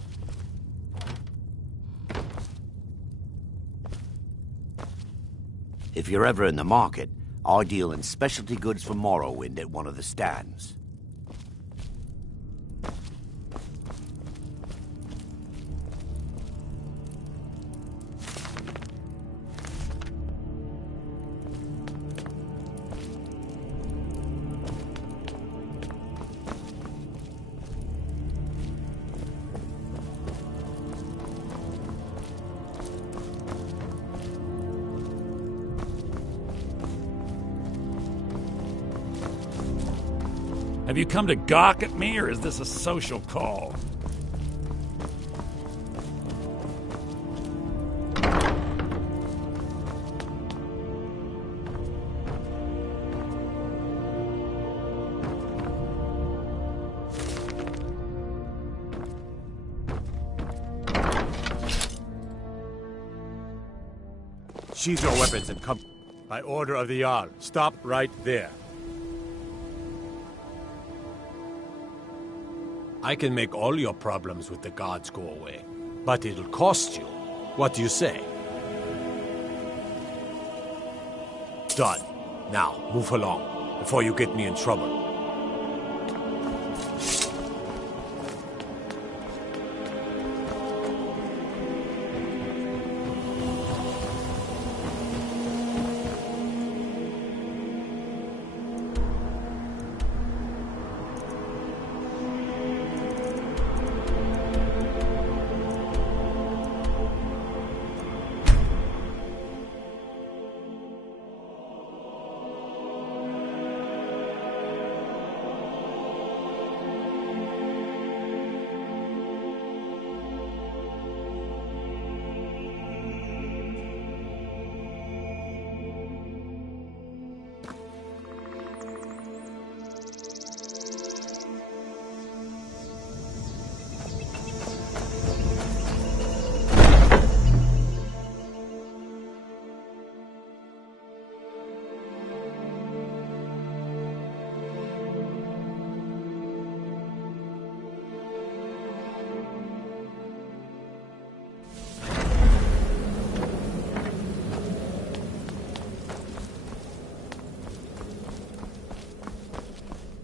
If you're ever in the market, I deal in specialty goods for Morrowind at one of the stands. Have you come to gawk at me, or is this a social call? Sheathe your weapons and come. By order of the Jarl, stop right there. I can make all your problems with the gods go away, but it'll cost you. What do you say? Done. Now, move along, before you get me in trouble.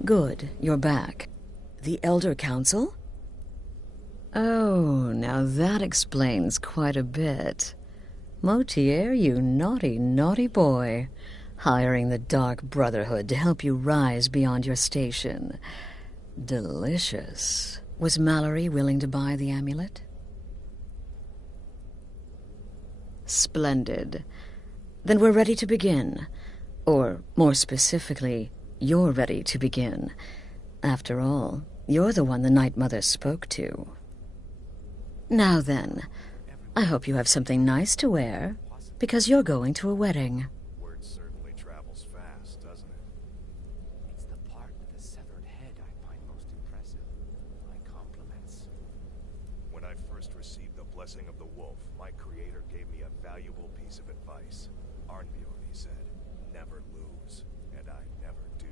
Good, you're back. The Elder Council? Oh, now that explains quite a bit. Motier, you naughty, naughty boy. Hiring the Dark Brotherhood to help you rise beyond your station. Delicious. Was Mallory willing to buy the amulet? Splendid. Then we're ready to begin. Or, more specifically, you're ready to begin. After all, you're the one the Night Mother spoke to. Now then, I hope you have something nice to wear, because you're going to a wedding. Word certainly travels fast, doesn't it? It's the part with the severed head I find most impressive. My compliments. When I first received the blessing of the wolf, my creator gave me a valuable piece of advice. Arnbjorn, he said, never lose, and I never do.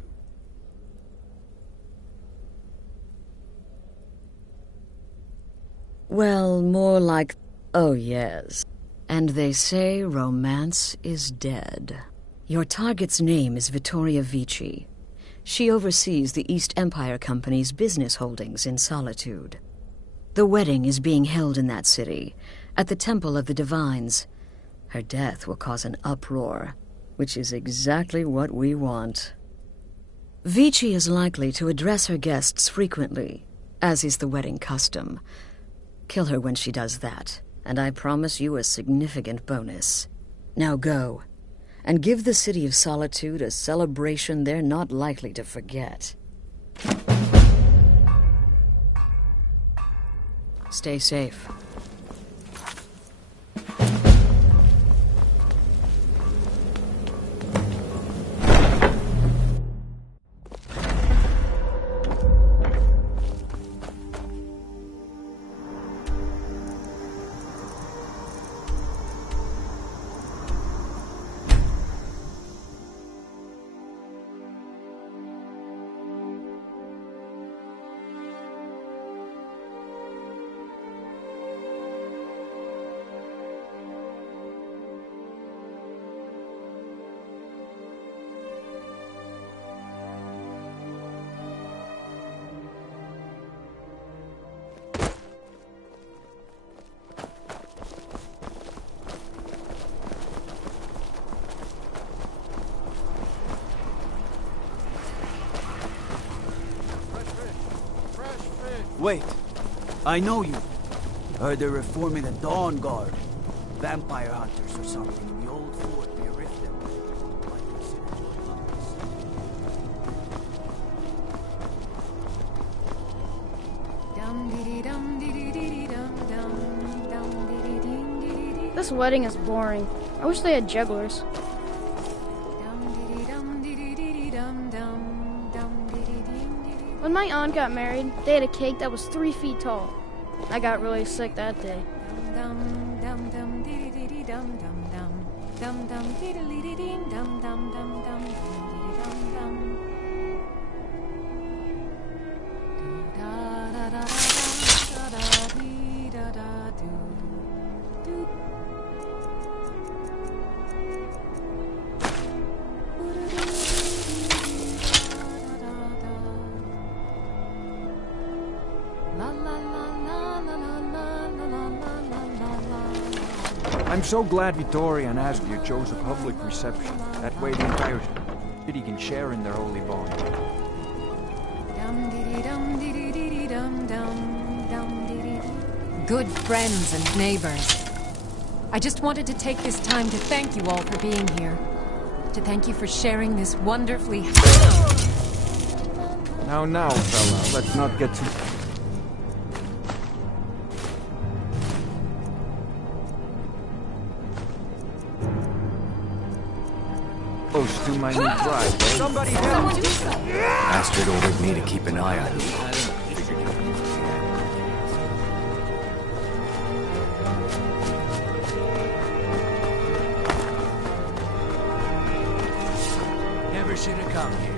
Well, more like, oh yes. And they say romance is dead. Your target's name is Vittoria Vici. She oversees the East Empire Company's business holdings in Solitude. The wedding is being held in that city, at the Temple of the Divines. Her death will cause an uproar, which is exactly what we want. Vici is likely to address her guests frequently, as is the wedding custom. Kill her when she does that, and I promise you a significant bonus. Now go, and give the City of Solitude a celebration they're not likely to forget. Stay safe. Wait, I know you. Heard they're reforming the Dawn Guard. Vampire hunters or something in the old fort near Riften. Might consider joining up. This wedding is boring. I wish they had jugglers. When my aunt got married, they had a cake that was 3 feet tall. I got really sick that day. I'm so glad Vittoria and Asgeir chose a public reception. That way the entire city can share in their holy bond. Good friends and neighbors. I just wanted to take this time to thank you all for being here. To thank you for sharing this wonderfully... Now, fella, let's not get too... Close to my new bride, eh? Somebody help! Astrid ordered me to keep an eye on you. Never should have come here.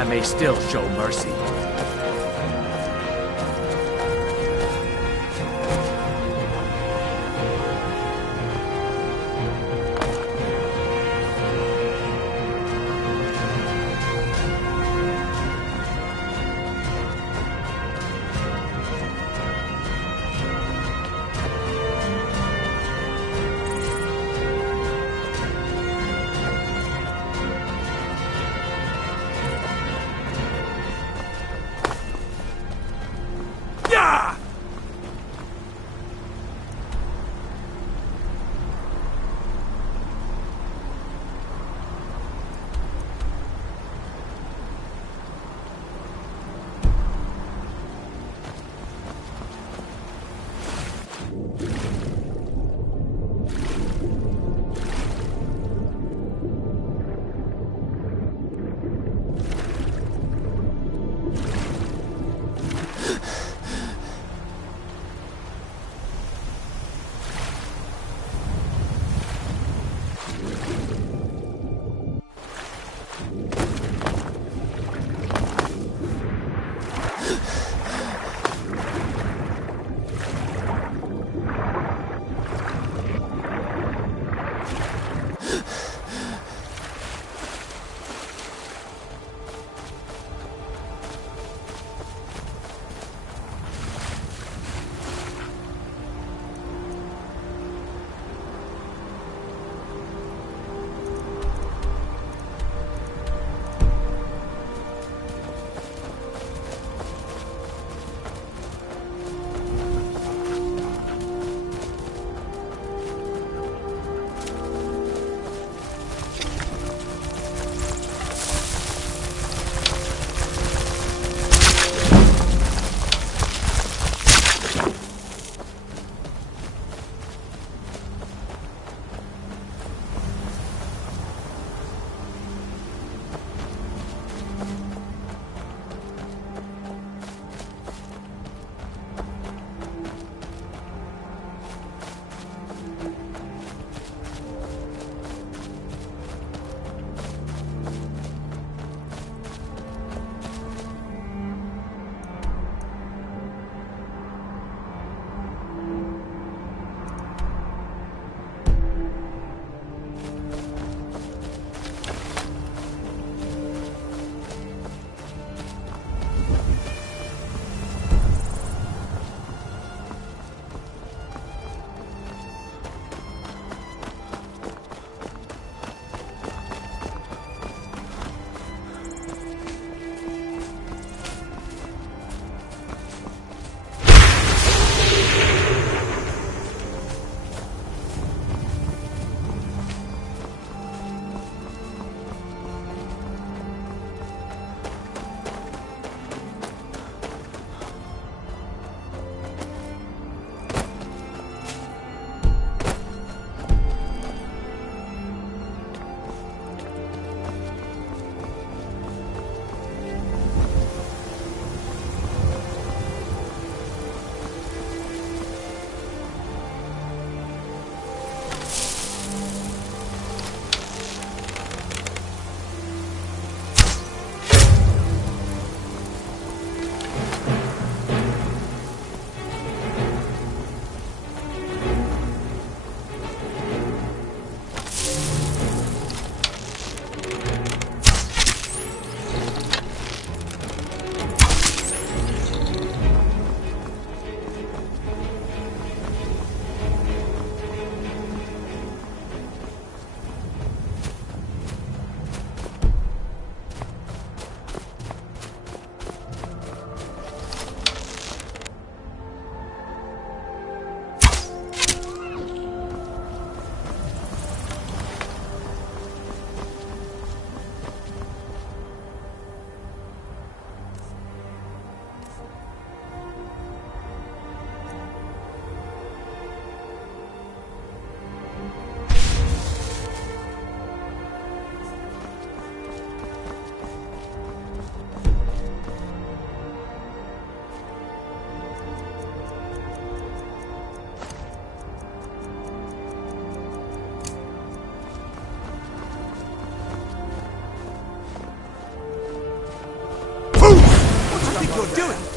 I may still show mercy. doing?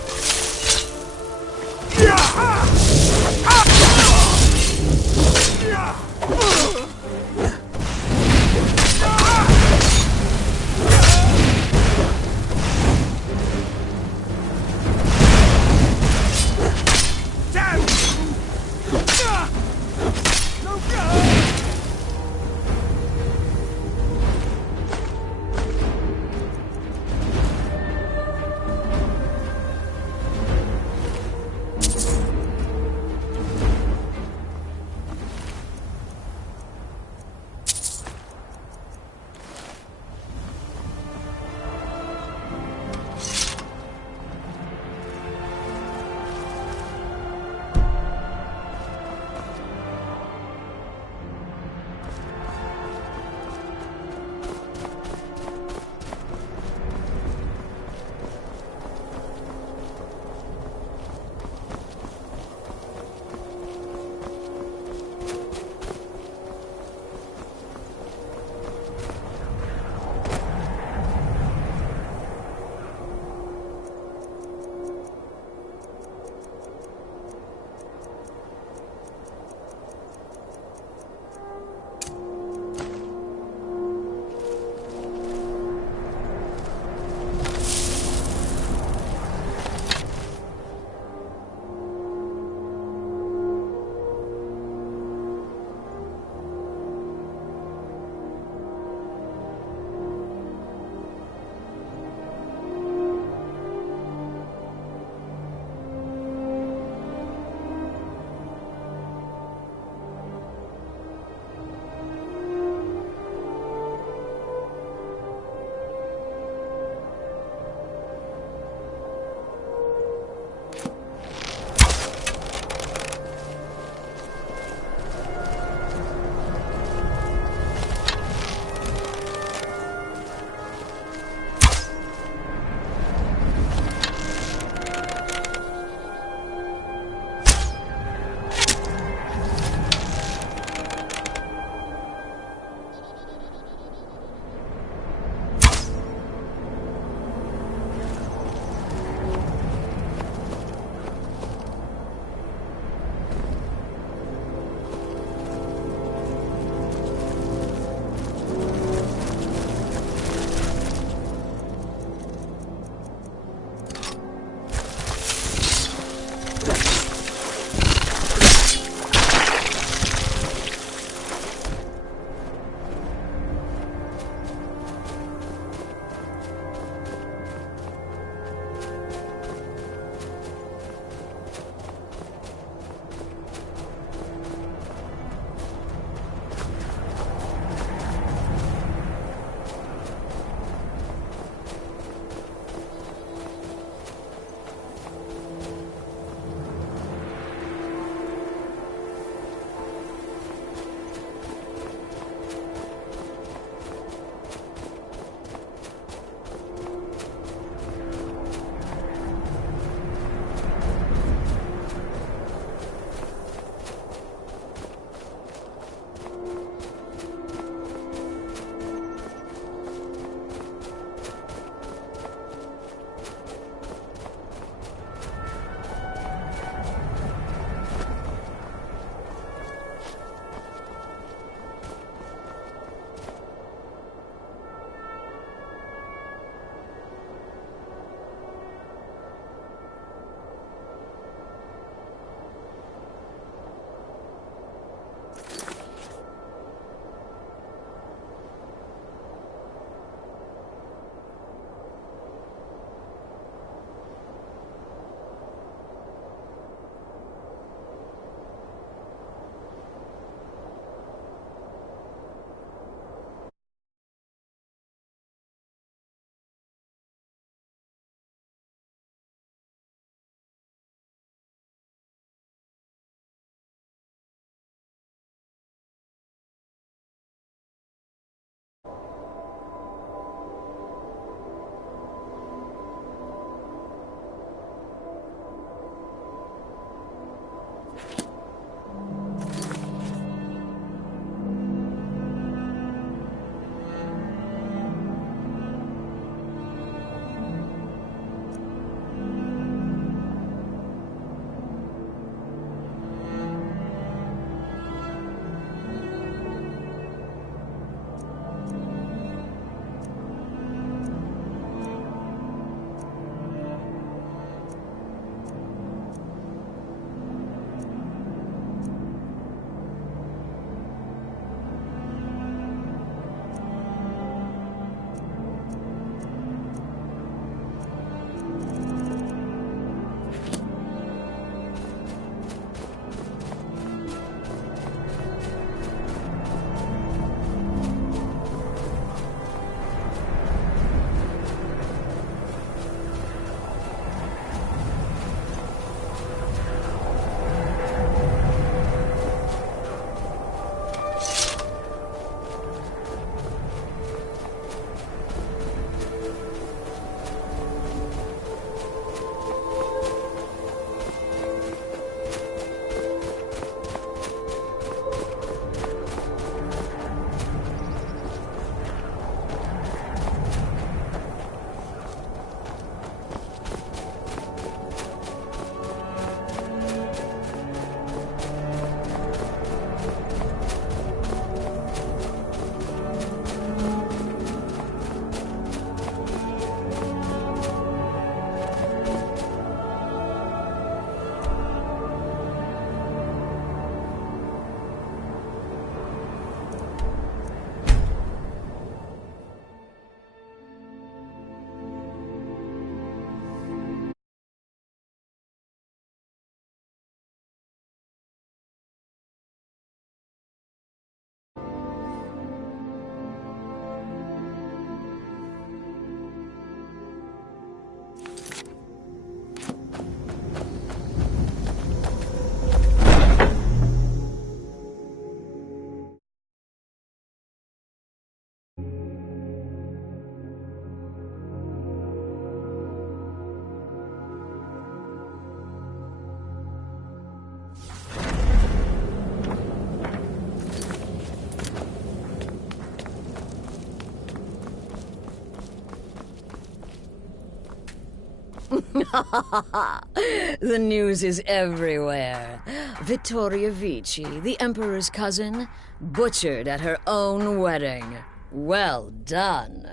The news is everywhere. Vittoria Vici, the Emperor's cousin, butchered at her own wedding. Well done.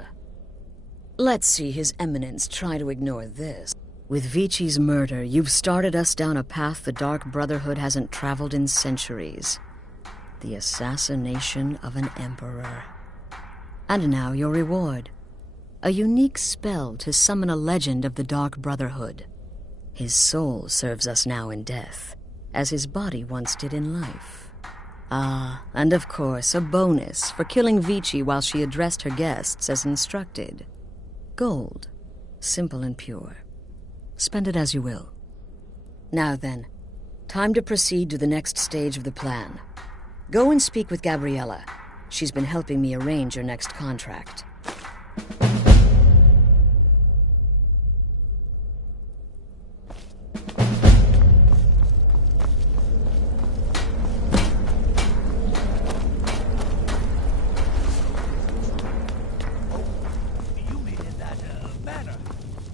Let's see His Eminence try to ignore this. With Vici's murder, you've started us down a path the Dark Brotherhood hasn't traveled in centuries. The assassination of an emperor. And now your reward. A unique spell to summon a legend of the Dark Brotherhood. His soul serves us now in death, as his body once did in life. Ah, and of course, a bonus for killing Vici while she addressed her guests as instructed. Gold. Simple and pure. Spend it as you will. Now then, time to proceed to the next stage of the plan. Go and speak with Gabriella. She's been helping me arrange your next contract.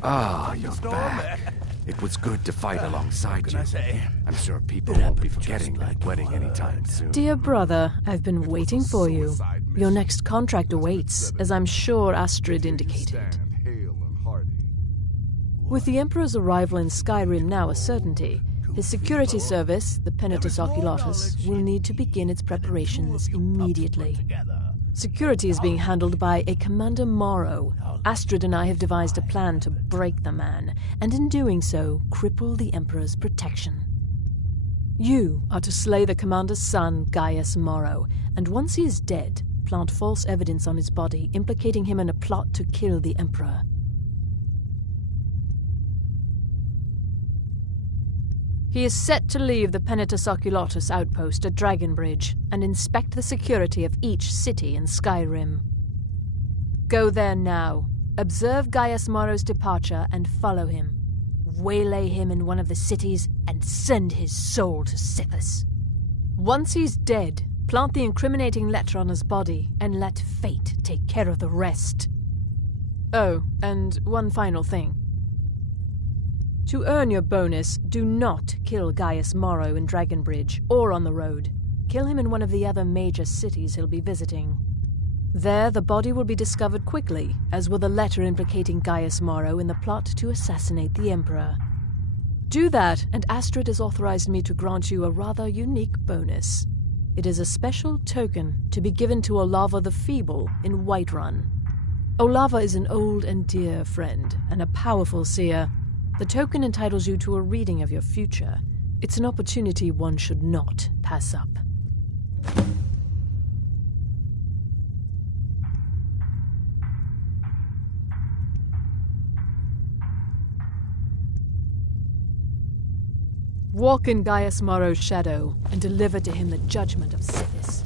Ah, you're back. It was good to fight alongside you. I'm sure people won't be forgetting that wedding anytime soon. Dear brother, I've been waiting for you. Your next contract awaits, as I'm sure Astrid indicated. With the Emperor's arrival in Skyrim now a certainty, his security service, the Penitus Oculatus, will need to begin its preparations immediately. Security is being handled by a Commander Morrow. Astrid and I have devised a plan to break the man, and in doing so, cripple the Emperor's protection. You are to slay the Commander's son, Gaius Morrow, and once he is dead, plant false evidence on his body, implicating him in a plot to kill the Emperor. He is set to leave the Penitus Oculatus outpost at Dragonbridge and inspect the security of each city in Skyrim. Go there now, observe Gaius Morrow's departure and follow him. Waylay him in one of the cities and send his soul to Sithis. Once he's dead, plant the incriminating letter on his body and let fate take care of the rest. Oh, and one final thing. To earn your bonus, do not kill Gaius Morrow in Dragonbridge or on the road. Kill him in one of the other major cities he'll be visiting. There, the body will be discovered quickly, as will the letter implicating Gaius Morrow in the plot to assassinate the Emperor. Do that, and Astrid has authorized me to grant you a rather unique bonus. It is a special token to be given to Olava the Feeble in Whiterun. Olava is an old and dear friend, and a powerful seer. The token entitles you to a reading of your future. It's an opportunity one should not pass up. Walk in Gaius Morrow's shadow and deliver to him the judgment of Sithis.